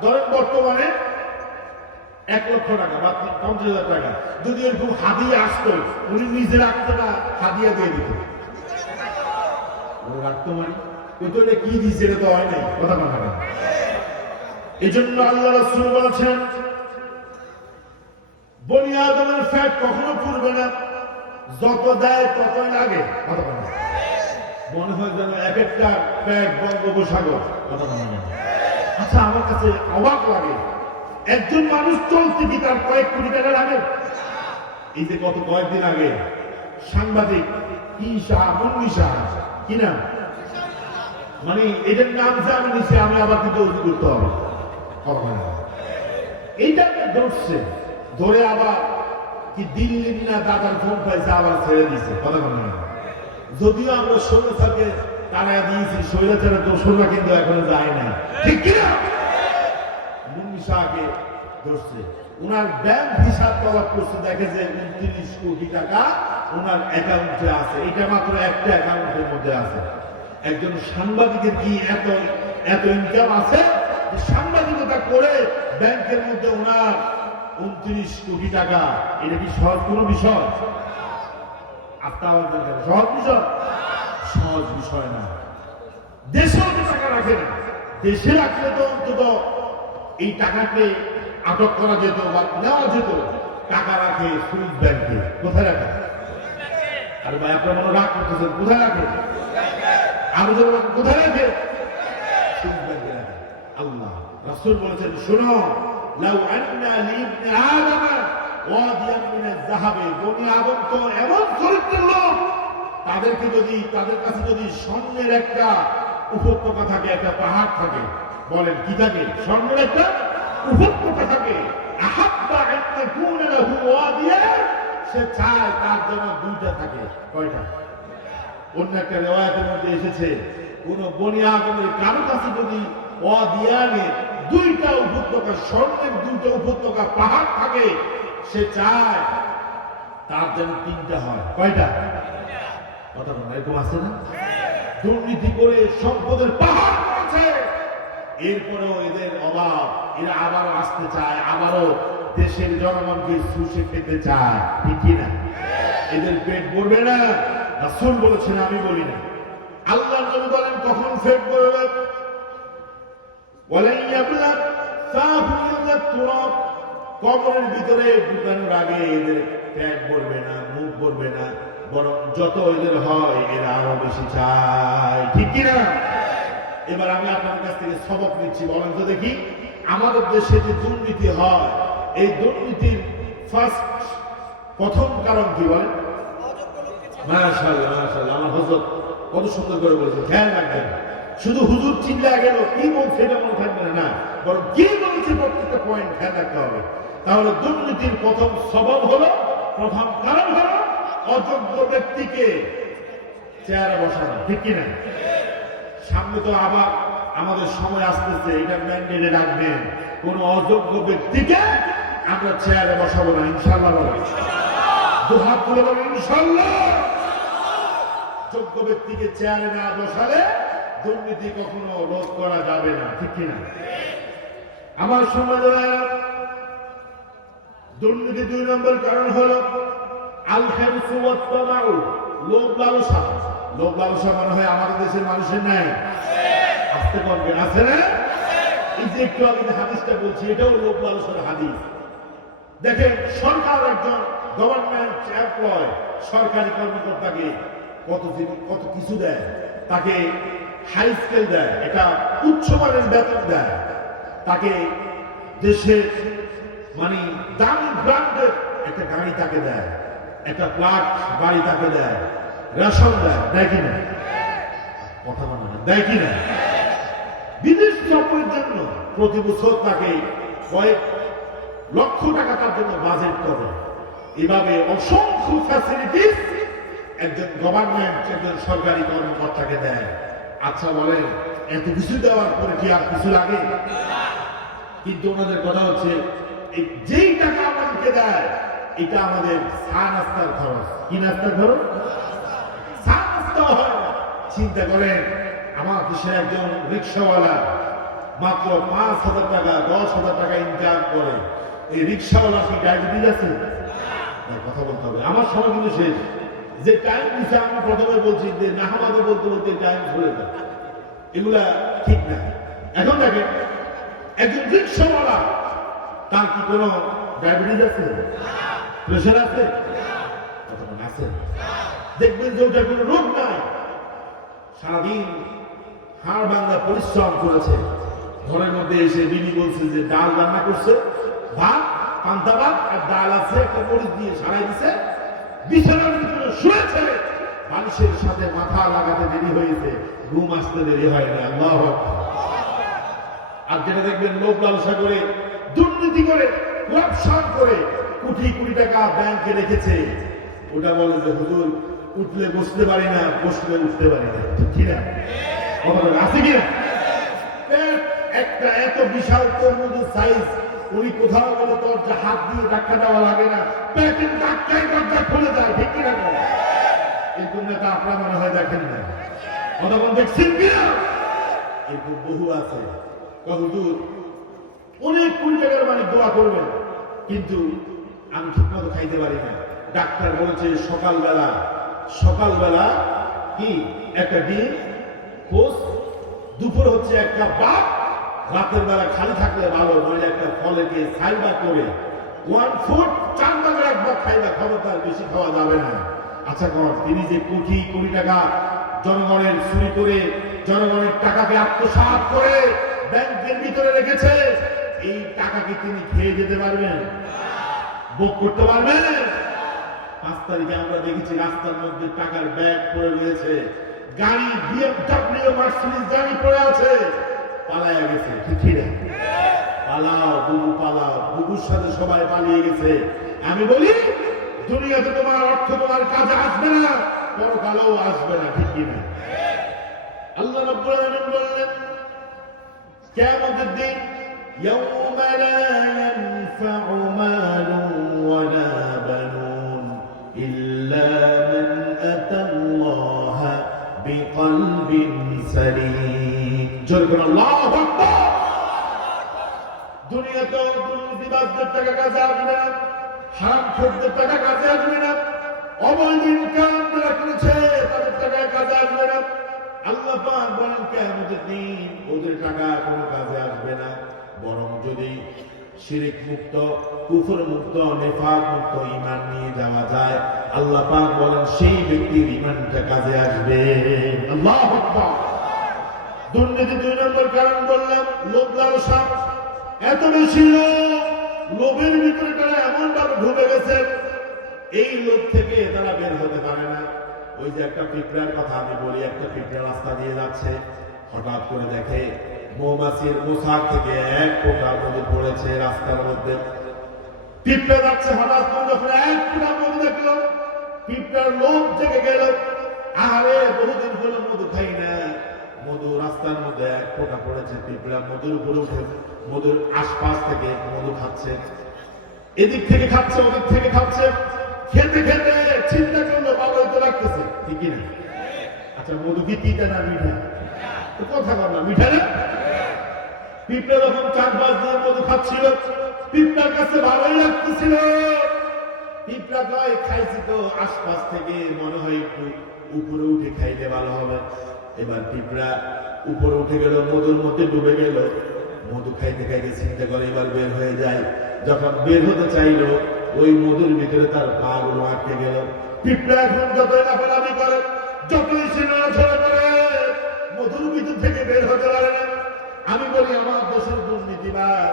ধরেন বর্তমানে 1 লক্ষ টাকা বা 50,000 টাকা, যদি এরকম হাদিয়া আসতো, উনি নিজে রাখতো না, হাদিয়া দিয়ে দিত। রাখতো মানে ওইটা কি দিয়েছে এটা তো হয় নাই, কথা বলা না। এই জন্য আল্লাহ রাসূল বলেছেন বনি আদমের ফ্যাট কখনো পুরবে না, যত দেয় ততই লাগে, কথা বলা না। মনে হয় যেন এক একটা ফ্যাট বঙ্গোপসাগর, কথা বলা না। আচ্ছা, আমার কাছে অবাক লাগে, একজন মানুষ চলতে কি তার কয়েক কোটি টাকা লাগে? এই যে গত কয়েকদিন আগে সাংবাদিক কি নাম, মানে এটার নাম যে আমি নিচে আমি আবার কিন্তু করতে হবে, এইটাকে ধরছে, ধরে আবার কি দিল্লির না দাদার ফোন পাইছে আবার ছেড়ে দিছে, কথা বলে না। যদিও আমরা স্বৈরাচারকে তারা দিয়েছি, স্বৈরাচারের দোষরা কিন্তু এখনো যায় না, ঠিক কিনা? মুন্নি শাহকে ধরছে, উনার ব্যাংক হিসাব তলব করছে, দেখে যে 29 কোটি টাকা উনার অ্যাকাউন্টে আছে। এটা মাত্র একটা অ্যাকাউন্টের মধ্যে আছে। একজন সাংবাদিকের কি এত এত ইনকাম আছে যে সাংবাদিকতা করে ব্যাংকের মধ্যে উনার 29 কোটি টাকা? এটা কি সহজ কোনো বিষয়? সহজ বিষয়? সহজ বিষয় না। দেশেও তো টাকা রাখে না, দেশে রাখলে তো অন্তত এই টাকাকে আটক করা যেত বা নেওয়া যেত। টাকা রাখে সুইস ব্যাংকে, কোথায় রাখে? আরে ভাই, আপনার মনে রাগ করতেছেন, কোথায় রাখে? আরো কোথায় রাখে? সুইস ব্যাংকে রাখে। আল্লাহ রাসূল বলেছেন, শোনো, লাউ আন্না লিবনি আদম ওয়াদিয়ান মিনাজ যাহাবে, বনি আদম তো এমন চরিত্রের লোক, তাদেরকে যদি তাদের কাছে যদি স্বর্ণের একটা উপত্যকা থাকে, একটা পাহাড় থাকে, বলেন কি থাকে? স্বর্ণের একটা উপত্যকা থাকে, আহাব্বা আন তাকুনা লাহু ওয়াদিয়ান, সে চায় তার জন্য দুইটা থাকে। কয়টা? অন্য একটা রিওয়ায়াতের মধ্যে এসেছে, কোন বনি আদমের কারো কাছে যদি ওয়াদিয়ানে দুইটা উপত্যকা, স্বর্ণের দুইটা উপত্যকা পাহাড় থাকে, সে চায় তার যেন তিনটা হয়। কয়টা? কথা বলেন, এরকম আছে না? দুর্নীতি করে সম্পদের পাহাড় করেছে, এরপরেও এদের অভাব, এরা আবারও আসতে চায়, আবারও দেশের জনগণকে শুষে খেতে চায়, ঠিক কিনা? এদের পেট ভরবে না। রাসূল বলেছেন, আমি বলি না। আল্লাহ নবী বলেন, কখন পেট ভরবে? ওয়ালাই ইয়াবলাগ ফাহু ইল্লা তুরাব, কবরের ভিতরে ঢুকানোর আগে এদের পেট ভরবে না, মুখ ভরবে না, বরং যত এদের হয় এরা আরো বেশি চায়, ঠিক কিনা? এবার আমি আপনার কাছ থেকে সবক নিচ্ছি, বলেন তো দেখি, আমাদের দেশে যে দুর্নীতি হয়, এই দুর্নীতির প্রথম কারণ কি বলেন? মাশাআল্লাহ, মাশাআল্লাহ, আমার হুজুর কত সুন্দর করে বলেছে, খেয়াল রাখবেন। শুধু হুজুর চিল্লা গেল, কি বলছে এটা মনে থাকবে না, বরং কি বলছে প্রত্যেকটা পয়েন্ট খেয়াল রাখতে হবে। তাহলে দুর্নীতির প্রথম সবব হলো, প্রথম কারণ হলো অযোগ্য ব্যক্তিকে চেয়ারে বসানো, ঠিক কিনা? সামনে তো আবার আমাদের সময় আসতেছে, এটা ম্যান্ডেটে রাখবেন, কোন অযোগ্য ব্যক্তিকে আমরা চেয়ারে বসাবো না, ইনশাআল্লাহ। দুহাত তুলে বলেন ইনশাআল্লাহ। যোগ্য ব্যক্তিকে চেয়ারে না বসালে দুর্নীতি কখনো রোধ করা যাবে না, ঠিক কিনা? আমার সময় দুর্নীতি 2 নম্বর কারণ হলো আল হিরসু ওয়াত তামাউ, লোভ লালসা। লোভ লালসা মনে হয় আমাদের দেশের মানুষের নাই, আসতে পারবে, আছে না? এই যে একটু আগে হাদিসটা বলছি, এটাও লোভ লালসার হাদিস। দেখেন, সরকার একজন গভর্নমেন্ট এমপ্লয়, সরকারি কর্মকর্তাকে কত কিছু দেয়, তাকে হাই স্কেল দেয়, এটা উচ্চমানের বেতন দেয়, তাকে দেশের মানে দামি ব্র্যান্ডের একটা গাড়ি তাকে দেয়, একটা ফ্ল্যাট বাড়ি তাকে দেয়, রেশন দেয়, দেয় কিনা? কথা বলে না, দেয় কিনা? বিদেশ সফরের জন্য প্রতি বছর তাকে কয়েক লক্ষ টাকা তার জন্য বাজেট করে। এভাবে অসংখ্য ফ্যাসিলিটিস একজন গভর্নমেন্ট, একজন সরকারি কর্মকর্তাকে দেয়। আচ্ছা বলেন, এত কিছু দেওয়ার পরে কি আর কিছু লাগে? কিন্তু ওনাদের কথা হচ্ছে, যেই টাকা আমাদেরকে দেয়, এটা আমাদের চা নাস্তার খরচ। কি নাস্তার খরচ? চা নাস্তা হয় না। চিন্তা করেন, আমার দেশের একজন রিক্সাওয়ালা মাত্র 5,000 টাকা 10,000 টাকা ইনকাম করে। এই রিক্সাওয়ালা কি ডায়াবেটিস আছে? কথা বলতে হবে, আমার সময় কিন্তু শেষ। যে টাইম দিচ্ছে, আমি প্রথমে বলছি যে নাহামাদে বলতে বলতে টাইম চলে যায়। এগুলা ঠিক না। এখন দেখেন একজন রিক্সাওয়ালা, তার কি কোনো ডায়াবেটিস আছে, প্রেশার আছে? আছে। দেখবেন যে ওটার কোনো রোগ নাই, সারাদিন হাড় ভাঙা পরিশ্রম করেছে, ঘরের মধ্যে এসে বিবি বলছে যে ডাল রান্না করছে, ভাত, পান্তা ভাত আর ডাল আছে, একটা মরিচ দিয়ে সারাই দিছে, বিছানার ভিতরে শুয়েছে, মানুষের সাথে মাথা লাগাতে দেরি হয়েছে, ঘুম আসতে দেরি হয় না। আল্লাহু আকবার। আর যেটা দেখবেন লোভ লালসা করে, দুর্নীতি করে, করাপশন করে কোটি কোটি টাকা ব্যাংকে রেখেছে, ওটা বলে যে হুজুর উঠলে বসতে পারি না, বসলে উঠতে পারি না। ঠিক কিনা? আছে কিনা? একটা এত বিশাল তরমুজের সাইজ, উনি কোথাও বলে দরজা হাত দিয়ে ধাক্কা দেওয়া লাগে না, পেটের ধাক্কায় দরজা খুলে যায়। ঠিক কিনা? এরকম নেতা আপনারা মনে হয় দেখেন না, অতক্ষণ দেখছেন কিনা? এরকম বহু আছে। হুজুর অনেক কোটি টাকার মালিক, দোয়া করবেন, কিন্তু আমি ঠিক মতো খাইতে পারি না। ডাক্তার বলেছে সকালবেলা কি একটা ডিম পোস্ট, দুপুর হচ্ছে এক কাপ ভাত, রাতের বেলা খালি থাকলে ভালো, নইলে একটা ফলেকে খাইবা করে 1/4 4 ভাগের একবার খাইবা, ক্ষমতার বেশি খাওয়া যাবে না। আচ্ছা কর, তিনি যে কোটি কোটি টাকা জনগণের চুরি করে, জনগণের টাকাকে আত্মসাৎ করে ব্যাংকের ভিতরে রেখেছে, এই টাকাকে তিনি খেয়ে যেতে পারবেন? ভোগ করতে পারবেন? 5 তারিখে আমরা দেখেছি রাস্তার মধ্যে টাকার ব্যাগ পড়ে রয়েছে, গাড়ি BMW মার্সিডিজ গাড়ি পড়ে আছে, পালায়া গেছে। ঠিক না? পালাও বুবু, পালাও। বুবুর সাথে সবাই পালিয়ে গেছে। আমি বলি দুনিয়াতে তোমার অর্থ তোমার কাজে আসবে না, পরকালেও আসবে না। ঠিক কিনা? আল্লাহ রাব্বুল আলামিন বললেন কিয়ামতের দিন ইয়াউমা লা ইয়ানফা'ু মালুন ওয়ালা বানুন ইল্লা মান আতাল্লাহা বিকলবিন সালিম। জোরে বলুন আল্লাহু আকবার। দুনিয়াতে দুর্নীতিবাজদের টাকা কাজে আসবে না, হারামখোরদের টাকা কাজে আসবে না, অবৈধ ইনকাম যারা করেছে তাদের টাকা কাজে আসবে না। আল্লাহ পাক বলেন কিয়ামতের দিন ওদের টাকা কোনো কাজে আসবে না, বরং যদি শিরক মুক্ত, কুফর মুক্ত, নিফাক মুক্ত ঈমান নিয়ে যাওয়া যায়, আল্লাহ পাক বলেন সেই ব্যক্তির ঈমানটা কাজে আসবে। আল্লাহু আকবার। দুর্নীতি 2 নম্বর কারণ বললাম, লোভ লালসা। এত বেশি লোভের ভিতরে তারা এমন ভাবে ঢুকে গেছে, এই লোভ থেকে তারা বের হতে পারে না। ওই যে একটা পিঁপড়ার কথা আমি বলি, একটা পিঁপড়া রাস্তা দিয়ে যাচ্ছে, হঠাৎ করে দেখে মৌমাছির মোছাক থেকে এক ফোঁটা মধু পড়েছে রাস্তার মধ্যে। পিঁপড়া যাচ্ছে, হঠাৎ করে যখন এক ফোঁটা মধু দেখলো, পিঁপড়ার লোভ জেগে গেল, আরে বহুদিন হলো মধু খাই না, মধু রাস্তার মধ্যে এক ফোঁটা পড়েছে, পিঁপড়া মধুর উপরে উঠে মধুর আশপাশ থেকে মধু খাচ্ছে, এদিক থেকে খাচ্ছে, ওদিক থেকে খাচ্ছে, খেতে খেতে চিন্তা করলো ভালোই তো লাগতেছে। ঠিক না? আচ্ছা মধু কি তিতা না মিঠা? কথা বল না, মিঠা না? পিঁপড়া যখন 4-5 দিন মধু খাচ্ছিল, পিঁপড়ার কাছে ভালোই লাগতেছিল। পিঁপড়া কয় খাইছি তো আশপাশ থেকে, মনে হয় একটু উপরে উঠে খাইলে ভালো হবে। এবার পিঁপড়া উপরে উঠে গেল, মধুর মধ্যে ডুবে গেল, মধু খাইতে খাইতে চিন্তা করে এবার বের হয়ে যায়। যখন বের হতে চাইলো, ওই মধুর ভিতরে তার পা গুলো আটকে গেল। পিঁপড়া এখন যতই লাফালাফি করে, যতই সে নড়াচড়া করে, মধুর ভিতর থেকে বের হতে পারে না। আমি বলি আমার দেশের দুর্নীতিবাজ,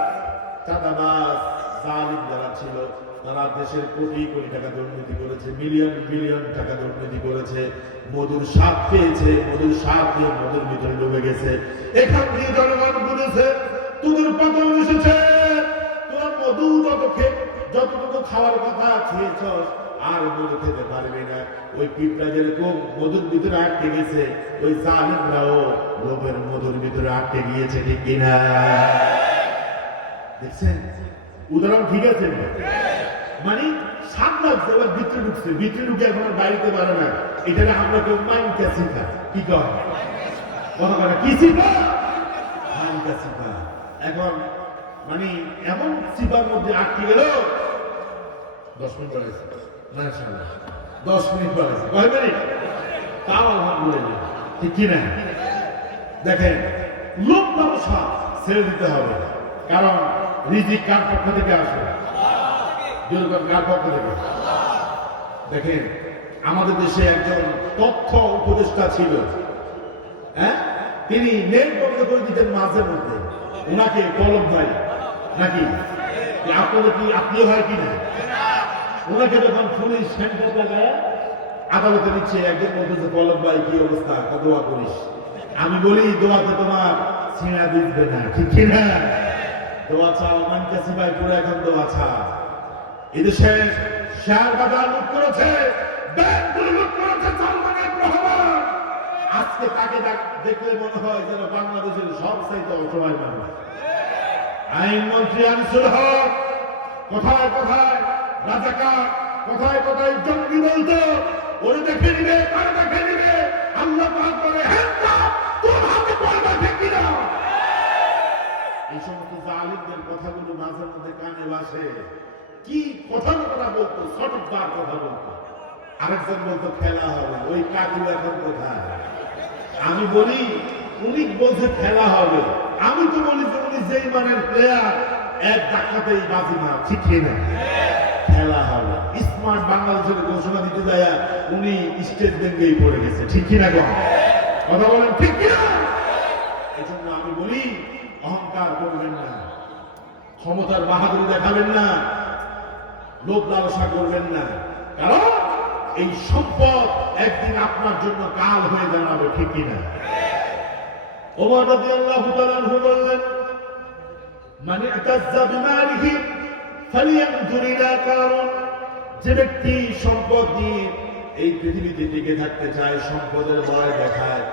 চাঁদাবাজ, জালিম যারা ছিল, তারা দেশের কোটি কোটি টাকা দুর্নীতি করেছে, মিলিয়ন বিলিয়ন টাকা দুর্নীতি করেছে, মধুর স্বাদ পেয়েছে, মধুর স্বাদ দিয়ে মধুর ভিতরে ডুবে গেছে। এখান দিয়ে জনগণ বুঝেছে তোদের পতন এসেছে, তোরা মধু যতটুকু খাওয়ার কথা খেয়েছ আর মধু খেতে পারবে না। ওই পিঁপড়া যেরকম মধুর ভিতরে আটকে গেছে, ওই জালিমরাও লোভের মধুর ভিতরে আটকে গিয়েছে। ঠিক কিনা? দেখছেন উদাহরণ? ঠিক আছে, মানে সাত লাগছে, এবার ভিতরে ঢুকছে, ভিতরে ঢুকে এখন আর বাইরে পারে না। এটা আমরা কেউ মাইনকা শিখা, কি কয় কথা বলে, কি শিখা? মাইনকা শিখা। এখন মানে এমন সিপার মধ্যে আটকে গেল, 10 মিনিট বাড়াইছে, 10 মিনিট বাড়াইছে, কয় মিনিট? তাও আলহামদুলিল্লাহ। ঠিক কিনা? দেখেন, লোক ব্যবসা ছেড়ে দিতে হবে, কারণ রিজিক কার পক্ষ থেকে আসে? কার পক্ষ থেকে? দেখেন, আমাদের দেশে একজন তথ্য উপদেষ্টা ছিল, হ্যাঁ, তিনি নেট বন্ধ করে দিতেন মাঝে মধ্যে, ওনাকে পলক ভাই নাকি আপনাদের কি আত্মীয় হয় কিনা? ওনাকে যখন পুলিশ সেন্টার জায়গায় আদালতে নিচ্ছে, একজন বলতেছে পলক ভাই কি অবস্থা, দোয়া করিস। আমি বলি দোয়াতে তোমার ছিঁড়া দিবে না, ঠিক কিনা? দোয়া চাও মান কাছে ভাই, পুরো এখন দোয়া ছা। এদেশে শেয়ার বাজার লুট করেছে, ব্যাংকগুলো লুট করেছে সালমানের রহমান। আজকে তাকে দেখলে মনে হয় যেন বাংলাদেশের সবচাইতে অসহায় মানুষ। আইনমন্ত্রী আনিসুল হক কোথায় কোথায় রাজাকার, কোথায় কোথায় জঙ্গি বলতো, ওরে দেখে নিবে, কারে দেখে নিবে, আল্লাহ পাক বলে তোর হাতে পড়বে, ঠিক কিনা? এই সমস্ত জালিমদের কথাগুলো মাঝে মধ্যে কানে বাসে। কি কথা বলতো, সঠিকবার কথা বলতো। আরেকজন বলতো খেলা হবে, ওই কাকু এখন কোথায়? আমি বলি উনি বলছে খেলা হবে, আমি তো বলি যে উনি যেই মানের প্লেয়ার, এক ধাক্কাতেই বাজি মার, ঠিক কিনা? খেলা হবে। স্মার্ট বাংলাদেশের ঘোষণা দিতে যায় উনি স্টেট ব্যাংকেই পড়ে গেছে, ঠিক কিনা? কথা বলেন, ঠিক কিনা? এই জন্য আমি বলি অহংকার করবেন না, ক্ষমতার বাহাদুরি দেখাবেন না, লোভ লালসা করবেন না, কারণ এই সম্পদ একদিন আপনার জন্য কাল হয়ে দাঁড়াবে, ঠিক কিনা? ওমর রাদিয়াল্লাহু তাআলা আনহু বললেন, মান ইতাজ্জা বিমালিহি ফালিয়ানজুর ইলা কারুন। যে ব্যক্তি সম্পদ নিয়ে এই পৃথিবীতে টিকে থাকতে চায়, সম্পদের ভয় দেখায়,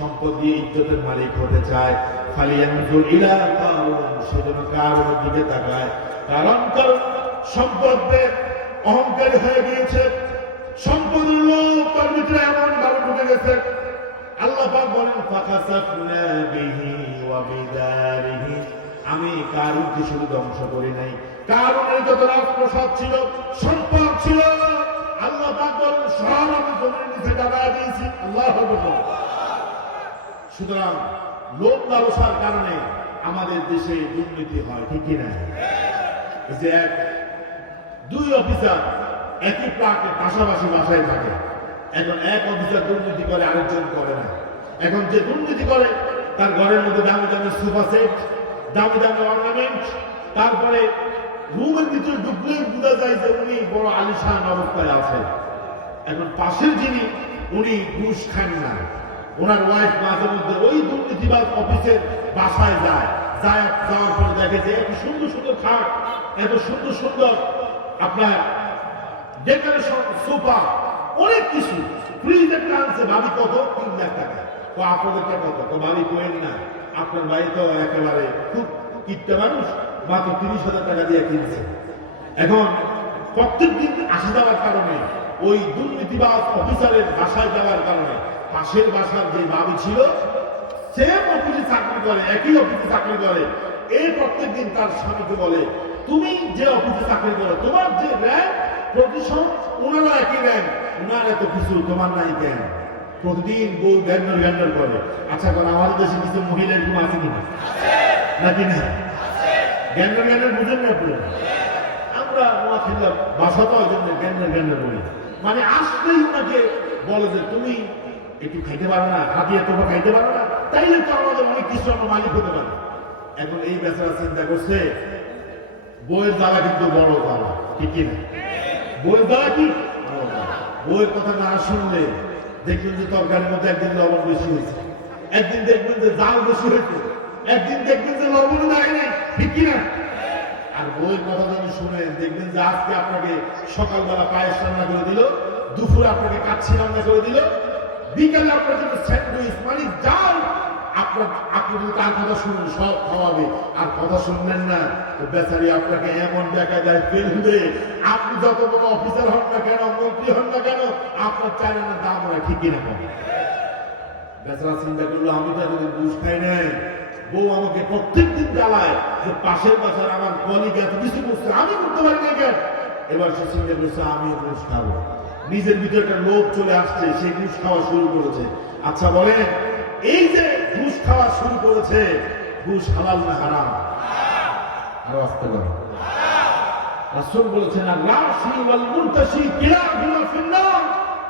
সম্পদ দিয়ে ইজ্জতের মালিক হতে চায়, ফালিয়ানজুর ইলা কারুন, সেজন্য কারুনের দিকে তাকায়। কারণ সম্পদের অহংকারী হয়ে গিয়েছে, সম্পদের লোভ তার ভিতরে এমন ভাবে ঢুকে গেছে। আল্লাহ পাক বলেন, ফাকাসাফনা বিহি ওয়া বিদারিহি, আমি কারুনকে শুধু ধ্বংস করি নাই, কারুনের যত রাজপ্রাসাদ ছিল, সম্পদ ছিল, আল্লাহ পাক বলেন সব আমি জমির নিচে দাবায় দিয়েছি। আল্লাহু আকবার। সুতরাং লোভ লালসার কারণে আমাদের দেশে দুর্নীতি হয়, ঠিক কিনা? যে দুই অফিসার একই প্লাটে পাশাপাশি বাসায় থাকে, এখন এক অফিসার দুর্নীতি করে, আরেকজন করে না। এখন যে দুর্নীতি করে তার ঘরের মধ্যে দামি দামি সোফা সেট, দামি দামি অর্নামেন্ট, তারপরে রুমের ভিতরে ঢুকলে বোঝা যায় যে উনি বড় আলিশান অবস্থায় আছে। এখন পাশের যিনি, উনি ঘুষ খান না, ওনার ওয়াইফ মাঝে মধ্যে ওই দুর্নীতিবাদ অফিসের বাসায় যাওয়ার পরে দেখে যে এত সুন্দর সুন্দর খাট, এত সুন্দর সুন্দর আপনার ডেকোরেশন, সোফা, অনেক কিছু, ফ্রিজ একটা আনছে, ভাবি কত? 3 লাখ টাকা। তো আপনাদেরটা কত? তো ভাবি কোয়েন না, আপনার ভাই তো একেবারে খুব কিটটা মানুষ, মাত্র 30,000 টাকা দিয়ে কিনছে। এখন প্রত্যেক দিন আসা যাওয়ার কারণে, ওই দুর্নীতিবাদ অফিসারের বাসায় যাওয়ার কারণে, পাশের বাসার যে ভাবি ছিল, সেম অফিসে চাকরি করে, একই অফিসে চাকরি করে, এই প্রত্যেক দিন তার স্বামীকে বলে, তুমি যে অফিসে চাকরি করো, তোমার যে র্যাঙ্ক প্রতিশন, ওনারা একই র্যাঙ্ক, ওনার এত কিছু, তোমার নাই কেন? প্রতিদিন বউ গ্যান্ডার করে। আচ্ছা করে আমাদের দেশে কিছু মহিলা এরকম আছে কিনা? নাকি না? গ্যান্ডার বুঝেন না আপনি? আমরা নোয়াখালীর বাসাটা ওই জন্য গ্যান্ডার বলি, মানে আসলেই ওনাকে বলে যে তুমি একটু খাইতে পারো না, হাতিয়ে তোমরা খাইতে পারো না, তাইলে তো আমাদের অনেক কিছু আমরা মালিক হতে পারি। এখন এই বেচারা চিন্তা করছে, বইয়ের দ্বারা কিন্তু বড় দ্বারা, ঠিক কিনা? বইয়ের দ্বারা কি? বইয়ের কথা না শুনলে দেখবেন যে তরকারির মধ্যে একদিন লবণ বেশি হয়েছে, একদিন দেখবেন যে জাল বেশি হয়েছে, একদিন দেখবেন যে লবণ দেয় নাই, ঠিক কিনা? আর বইয়ের কথা যদি শুনেন, দেখবেন যে আজকে আপনাকে সকালবেলা পায়েস রান্না করে দিল, দুপুরে আপনাকে কাচ্ছি রান্না করে দিল, বিকালে আপনার জন্য স্যান্ডউইচ, মানে যান আপনি যদি তার কথা শুনুন সব খাওয়াবে, আর কথা শুনলেন না তো বেচারি আপনাকে এমন দেখা যায় ফেলবে, আপনি যত বড় অফিসার হন না কেন, মন্ত্রী হন না কেন, আপনার চাইলেন দাম হয়, ঠিক কিনা? বেচারা চিন্তা করলো, আমি তো এতদিন ঘুষ খাই নাই, বউ আমাকে প্রত্যেকদিন জ্বালায় যে পাশের বাসার আমার কলিগ এত কিছু করছে, আমি করতে পারি না কেন? এবার সে চিন্তা করছে আমি ঘুষ খাবো, নিজের ভিতরে একটা লোভ চলে আসছে, সে ঘুষ খাওয়া শুরু করেছে। আচ্ছা বলেন, এই যে ঘুষ খাওয়া শুরু করেছে, ঘুষ হালাল না হারাম? আরো আসতে পারে। রাসূল বলেছেন আর-রাশি ওয়াল মুরতাশি কিলাহুমা ফিন-নার,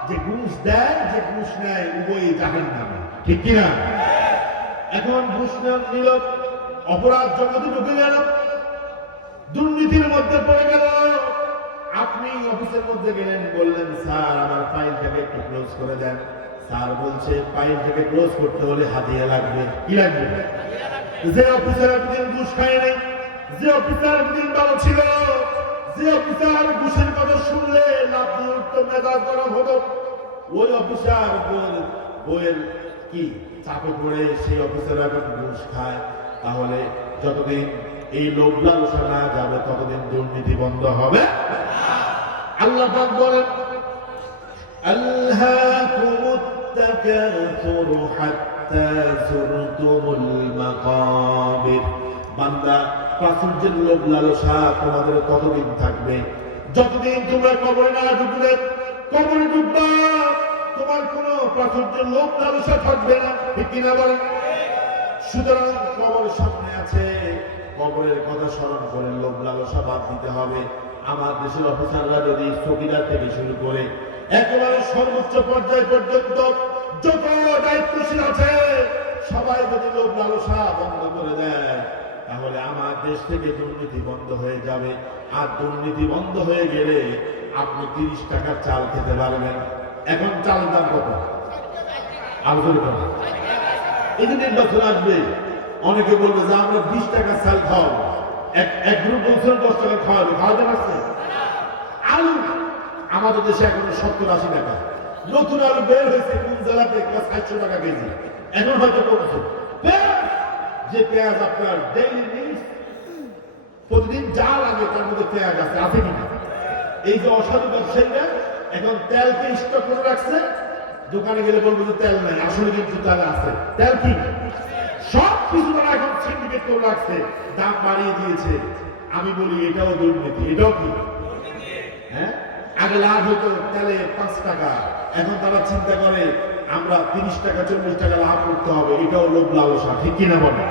যে ঘুষ দেয় যে ঘুষ নেয় উভয়ই জাহান্নামে। ঠিক কি না? এখন ঘুষ নিল, অপরাধ জগতে ঢুকে গেল, দুর্নীতির মধ্যে পড়ে গেল। আপনি অফিসের মধ্যে গেলেন, বললেন স্যার আমার ফাইলটাকে একটু ক্লোজ করে দেন। স্যার বলছে ফাইলটাকে ক্লোজ করতে হলে হাদিয়া লাগবে। কি লাগবে? যে অফিসার একদিন ঘুষ খায় নাই, যে অফিসার একদিন ভালো ছিল, যে অফিসার ঘুষের কথা শুনলে লাভ দিয়ে উঠতো, মেজাজ গরম হতো, ওই অফিসার বইয়ের কি চাপে পড়ে সেই অফিসার এখন ঘুষ খায়। তাহলে যতদিন এই লোভ লালসা না যাবে ততদিন দুর্নীতি বন্ধ হবে। আল্লাহ পাক বলেন আল্লাকুমুত তাকাসুরু হাত্তা যুরতুমুল মাকাবির। বান্দা, প্রাচুর্যের লোভ লালসা তোমাদের ততদিন থাকবে যতদিন তোমরা কবরে না ঢুকবে। কবরে ঢুকবা, তোমার কোনো প্রাচুর্যের লোভ লালসা থাকবে না। ঠিক কিনা বলেন? সুতরাং কবরের সামনে আছে, কবরের কথা স্মরণ করে লোভ লালসা বাদ দিতে হবে। আমার দেশের অফিসাররা যদি চৌকিদার থেকে শুরু করে একেবারে সর্বোচ্চ পর্যায় পর্যন্ত যত দায়িত্বশীল আছে সবাই যদি লোভ লালসা বন্ধ করে দেয়, তাহলে আমার দেশ থেকে দুর্নীতি বন্ধ হয়ে যাবে। আর দুর্নীতি বন্ধ হয়ে গেলে আপনি 30 টাকার চাল খেতে পারবেন। এখন চালের দাম কত? আলোচনা করেন। এই যে নির্বাচন আসবে, অনেকে বলবে যে আমরা 20 টাকার চাল খাওয়াবো। এক গ্রুপ বলছেন 10 টাকা খাওয়াবে। খাওয়াতে পারছে? আলু আমাদের দেশে এখন 70-80 টাকা। নতুন আলু বের হয়েছে কোন জেলাতে 400 টাকা কেজি, এখন হয়তো কমছে। যে পেঁয়াজ আপনার ডেইলি নিউজ, প্রতিদিন যা লাগে তার মধ্যে পেঁয়াজ আছে, আছে কিনা? এই যে অসাধু ব্যবসায়ীরা এখন তেলকে স্টক করে রাখছে, দোকানে গেলে বলবো যে তেল নাই, আসলে কিন্তু তেল আছে। তেল কি? সব কিছু তারা এখন সিন্ডিকেট করে রাখছে, দাম বাড়িয়ে দিয়েছে। আমি বলি এটাও দুর্নীতি। এটাও কি? হ্যাঁ, আগে লাভ হতো তেলে 5 টাকা, এখন তারা চিন্তা করে আমরা 30 টাকা 40 টাকা লাভ করতে হবে। এটাও লোভ লালসা। ঠিক কিনা বলে?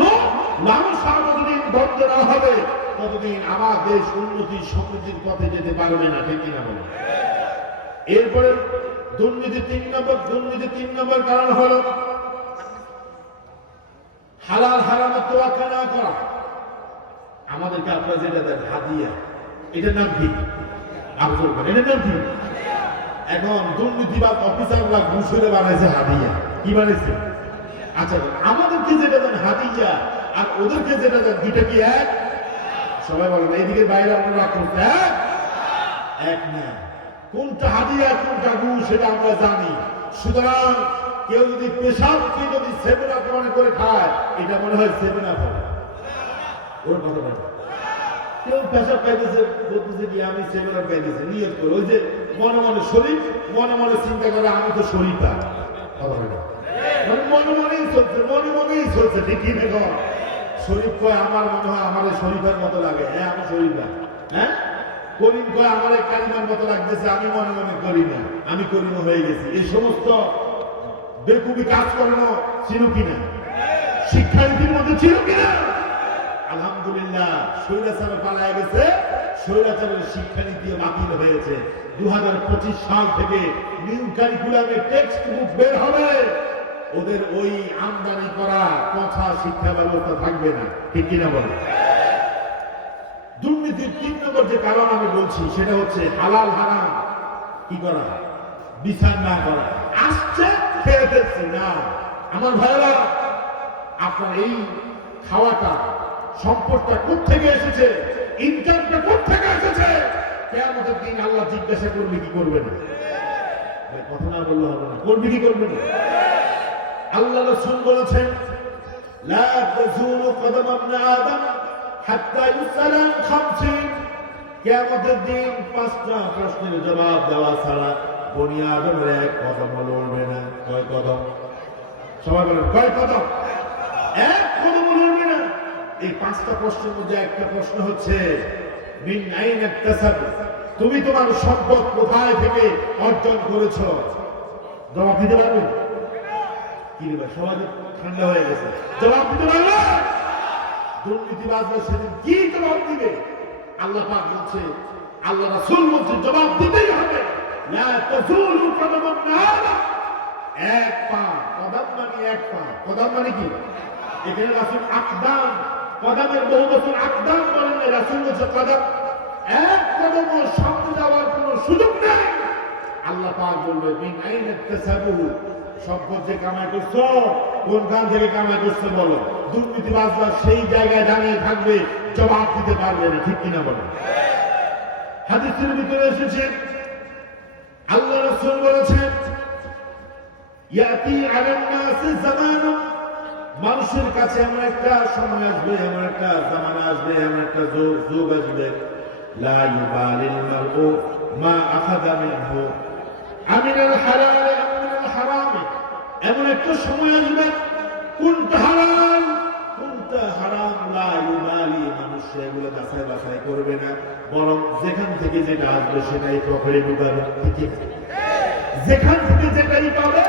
লোভ লালসা যতদিন বন্ধ না হবে ততদিন আমার দেশ উন্নতি সমৃদ্ধির পথে যেতে পারবে না। ঠিক কিনা বলে? এরপরে দুর্নীতি 3 নম্বর কারণ হলো হালাল হারামের তোয়াক্কা না করা। আমাদেরকে আপনারা যেটা দেন হাদিয়া, এটার নাম কি? আবজল করে, এটার নাম কি? এখন দুর্নীতিবাদ অফিসাররা ঘুষেরে বানাইছে হাদিয়া। কি বানাইছে? আচ্ছা, আমাদেরকে যেটা দেন হাদিয়া আর ওদেরকে যেটা দেন, দুইটা কি এক? সবাই বলেন এইদিকে বাইরে আমরা করতে এক না। কোনটা হাদিয়া কোনটা ঘুষ সেটা আমরা জানি। সুতরাং কেউ যদি পেশাবকে যদি 7 আপ মনে করে খায়, এটা মনে হয় 7 আপ হবে। ওর কথা বলে কেউ পেশাব খাইতেছে, বলতেছে কি আমি 7 আপ খাইতেছে, নিয়ত করে। ওই যে মনে মনে শরীর, মনে মনে চিন্তা করে আমি তো শরীরটা, কথা বলে মনে মনেই চলছে, মনে মনেই চলছে। ঠিক কি দেখো, শরীফ কয় আমার মনে হয় আমার শরীফের মতো লাগে। হ্যাঁ, আমি শরীফা। হ্যাঁ, করিম কয় আমার কারিমার মতো লাগতেছে, আমি মনে মনে করি না, আমি করিম হয়ে গেছি। এই সমস্ত বেকুবি কাজ করানো ছিল কিনা? শিক্ষানীতির মধ্যে ছিল কিনা? আলহামদুলিল্লাহ, স্বৈরাচার পালায় গেছে, স্বৈরাচারের শিক্ষানীতি বাতিল হয়েছে। 2025 সাল থেকে নিউ কারিকুলামের টেক্সট বুক বের হবে, ওদের ওই আমদানি করা কথা শিক্ষা ব্যবস্থা থাকবে না। ঠিক কিনা বলে? দুর্নীতির 3 নম্বর যে কারণ আমি বলছি সেটা হচ্ছে হালাল হারাম কি করা, বিচার না করা। আসছে খেয়ে ফেলছি না। আমার ভাইরা, আপনার এই খাওয়াটা সম্পদটা কোথেকে এসেছে, ইনকামটা কোথেকে এসেছে, কিয়ামতের দিন আল্লাহ জিজ্ঞাসা করবে কি করবে না? কথা না বললে হবে না, করবে কি করবে না? আল্লাহ রাসূল বলেছেন লা তাযুলু কদম ইবনে আদম হাত্তা ইউসালা আন 50। কিয়ামতের দিন 5টা প্রশ্নের জবাব দেওয়া ছাড়া বনি আদমের এক কদম লড়বে না। কয় কদম? সবাই বলেন কয় কদম? এক কদম লড়বে না। এই 5টা প্রশ্নের মধ্যে একটা প্রশ্ন হচ্ছে মিন আইন ইকতাসাব, তুমি তোমার সম্পদ কোথায় থেকে অর্জন করেছো? জবাব দিতে পারবেন? কি রে ভাই সমাজে ঠান্ডা হয়ে গেছে, জবাব দিতে পারবে? দুর্নীতিবাজরা সেদিন কি জবাব দিবে? আল্লাহ পাক বলছে, আল্লাহ রাসূল বলছে জবাব দিতেই হবে। লা তাযুলু কদমুন আদম, এক পা, কদম মানে এক পা, কদম মানে কি? এখানে রাসূল আকদাম, কদমের বহু বছর আকদাম বলেন না, রাসূল বলছে কদম, এক কদমও সামনে যাওয়ার কোনো সুযোগ নেই। আল্লাহ পাক বলবে মিন আইনা তাসাবুহু, সম্পদ যে কামাই করছো কোন গান থেকে কামাই করছো বলো। দুর্নীতিবাজরা সেই জায়গায় দাঁড়িয়ে থাকবে, জবাব দিতে পারবে না, ঠিক কিনা বলে? হাদিসের ভিতরে এসেছে আল্লাহ রাসূল বলেছেন ইয়াতি আলান নাস জামানুন, মানুষের কাছে এমন একটা সময় আসবে, এমন একটা জামানা আসবে, এমন একটা যুগ আসবে, লা ইউবালিল মারউ মা আখাযা মিনহু আমিনাল হালাল আমিনাল হারাম, এমন একটা সময় আসবে কোনটা হালাল কোনটা হারাম লা ইউবালি, মানুষ এগুলো যাচাই বাছাই করবে না, বরং যেখান থেকে যেটা আসবে সেটাই পকেটে ঢুকাবে, ঠিক আছে? যেখান থেকে যেটাই পাবে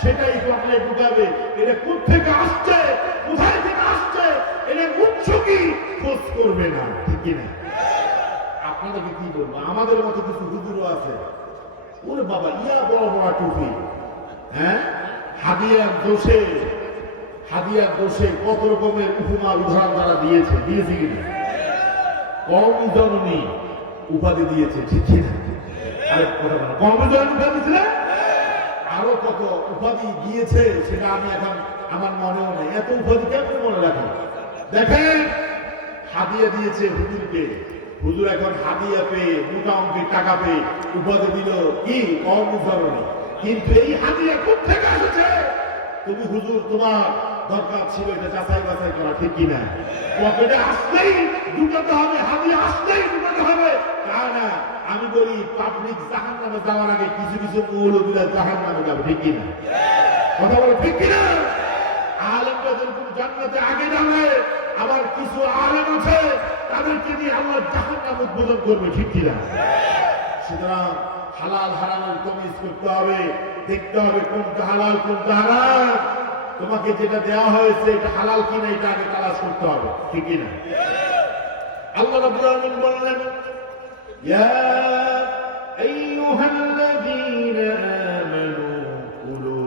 সেটাই পকেটে ঢুকাবে। এটা কোথেকে আসছে, কোথায় থেকে আসছে, এটা উৎস কি খোঁজ করবে না, ঠিক কিনা? আপনাদেরকে কি বলবো, আমাদের মতো কিছু হুজুরও আছে, ওরে বাবা ইয়া বড় বড় টুপি, হ্যাঁ, হাদিয়ার দোষে কত রকমের উপমা উদাহরণ তারা দিয়েছে কিনা? কওমি জননী উপাধি দিয়েছে, ঠিক কিনা? আরেক কথা বলে কওমি জননী উপাধি ছিল, আরো কত উপাধি দিয়েছে সেটা আমি এখন আমার মনেও নেই। এত উপাধি কেমন মনে রাখি? দেখেন হাদিয়া দিয়েছে হুজুরকে, হুজুর এখন হাদিয়া পেয়ে মোটা অঙ্কের টাকা পেয়ে উপাধি দিল কি কওমি জননী। কিন্তু এই হাদিয়া কোথেকে এসেছে? তুমি হুজুর তোমার দরকার ছিল এটা যাচাই বাছাই করা, ঠিক কিনা? পকেটে আসলেই ঢুকাতে হবে, হাদিয়া আসলেই ঢুকাতে হবে তা না। আমি বলি পাবলিক জাহান্নামে যাওয়ার আগে কিছু কিছু মৌলবীরা জাহান্নামে যাবে, ঠিক কিনা? কথা বলে ঠিক কিনা? আলেমরা যেরকম জান্নাতে আগে যাবে, আবার কিছু আলেম আছে তাদেরকে দিয়ে আল্লাহ জাহান্নাম উদ্বোধন করবে, ঠিক কিনা? সুতরাং হালাল হারামের তমিজ করতে হবে, দেখতে হবে কোনটা হালাল কোনটা হারাম। তোমাকে যেটা দেওয়া হয়েছে এটা হালাল কিনা এটা আগে তালাশ করতে হবে, ঠিক কিনা? আল্লাহ রাব্বুল আলামিন বললেন ইয়া আইয়ুহাল্লাযীনা আমানু কুলু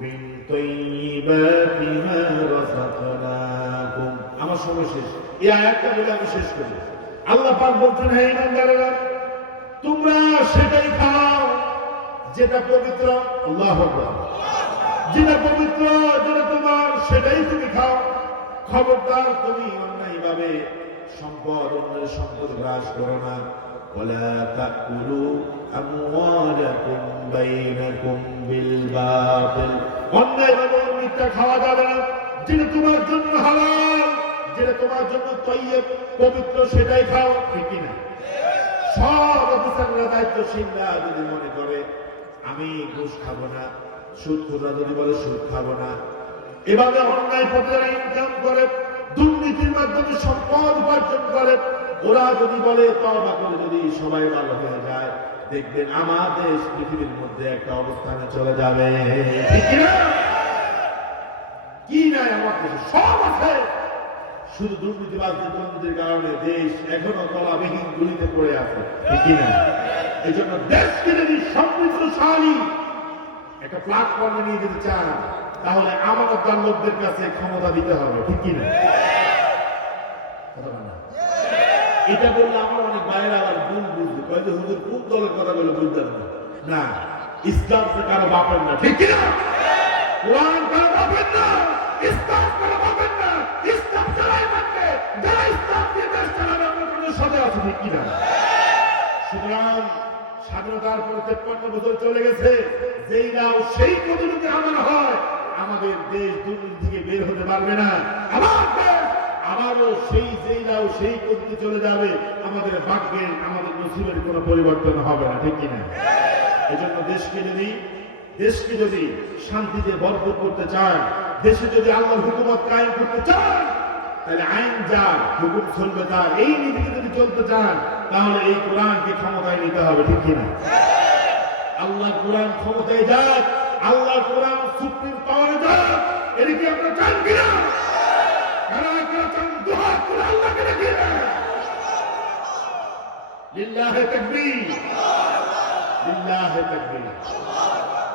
মিন তাইয়্যিবাতি মা রাযাকনাকুম। আমার সময় শেষ, এই আয়াতটা বলে আমি শেষ করি। আল্লাহ পাক বলছেন হে ঈমানদারেরা, তোমরা সেটাই খাও যেটা পবিত্র, আল্লাহু আকবার, যেটা পবিত্র যেটা তোমার সেটাই তুমি খাও। খবরদার তুমি অন্যায়ভাবে অন্যের সম্পদ গ্রাস করো না। ওয়ালা তাকুলু আমওয়ালাকুম বাইনাকুম বিল বাতিল, অন্যায়ভাবে মিথ্যা খাওয়া যাবে না। যেটা তোমার জন্য হালাল, যেটা তোমার জন্য তাইয়্যিব পবিত্র সেটাই খাও, ঠিক কিনা? সব অফিসাররা দায়িত্বশীলরা যদি মনে করে আমি ঘুষ খাবো না, সুদখোররা যদি বলে সুদ খাবো না, এভাবে অন্যায় পথে ইনকাম করে দুর্নীতির মাধ্যমে সম্পদ উপার্জন করে, ওরা যদি বলে তওবা করে যদি সবাই ভালো হয়ে যায়, দেখবেন আমার দেশ পৃথিবীর মধ্যে একটা অবস্থানে চলে যাবে, ঠিক কিনা? কি নাই আমার দেশে সব আছে, শুধু দুর্নীতিবাজদের কারণে দেশ এখনো তলাবিহীন গুলিতে পড়ে আছে, ঠিক কিনা? এই জন্য দেশকে যদি সমৃদ্ধশালী একটা প্ল্যাটফর্মে নিয়ে যেতে চান, তাহলে আমানতদার লোকদের কাছে ক্ষমতা দিতে হবে, ঠিক কিনা? এটা বললে আমার অনেক বাইরে আবার ভুল বুঝবে, কয় যে হুজুর কোন দলের কথা বলে বুঝতেন না। ইসলাম তো কারো বাপের না, ঠিক কিনা? কোরআন কারো বাপের না, ইসলাম কারো বাপের না। ইসলাম চালাই মানবে, যারা ইসলাম দিয়ে দেশ চালাবে আপনার কোনো সাথে আছে, ঠিক কিনা? সুতরাং স্বাধীনতার পর 53 বছর চলে গেছে, যেই নাও সেই পদ্ধতিতে আনা হয়, আমাদের দেশ দুর্নীতি থেকে বের হতে পারবে না। আমার দেশ আবারও সেই যেই নাও সেই পদ্ধতি চলে যাবে, আমাদের ভাগ্যের আমাদের নসিবের কোনো পরিবর্তন হবে না, ঠিক কিনা? এই জন্য দেশকে যদি শান্তিতে ভরপুর করতে চান, দেশে যদি আল্লাহর হুকুমত কায়েম করতে চান, তাহলে আইন যার হুকুম চলবে তার, এই নীতিতে যদি চলতে চান, তাহলে এই কোরআনকে ক্ষমতায় নিতে হবে, ঠিক কিনা? আল্লাহ কোরআন ক্ষমতায় যাক, আল্লাহ কোরআন সুপ্রিম পাওয়ারে যায়, এটা কি আপনারা চান কিনা? কারা কারা চান দোয়া করে আল্লাহকে দেখিয়ে দেন। লিল্লাহে তাকবীর, লিল্লাহে তাকবীর।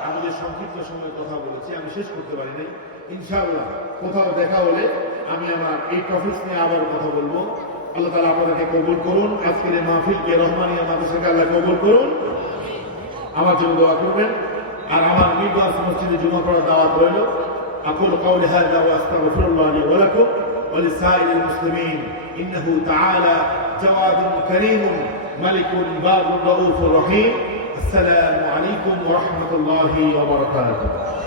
আমি যে সংক্ষিপ্ত সময় কথা বলেছি আমি শেষ করতে পারি নাই। ইনশাআল্লাহ কোথাও দেখা হলে আমি আমার এই টপিকস নিয়ে আবার কথা বলবো। আল্লাহ তাআলা আপনাদেরকে কবুল করুন। আজকের এই মাহফিলকে রহমানিয়া মাদ্রাসাকে আল্লাহ কবুল করুন। আমার জন্য দোয়া করবেন। আর আমার নির্বাস মসজিদে জুমা পড়ার দাওয়াত রইল। أقول قولي هذا وأستغفر الله لي ولكم ولسائر المسلمين إنه تعالى جواد كريم ملك بار رؤوف رحيم. السلام عليكم ورحمة الله وبركاته.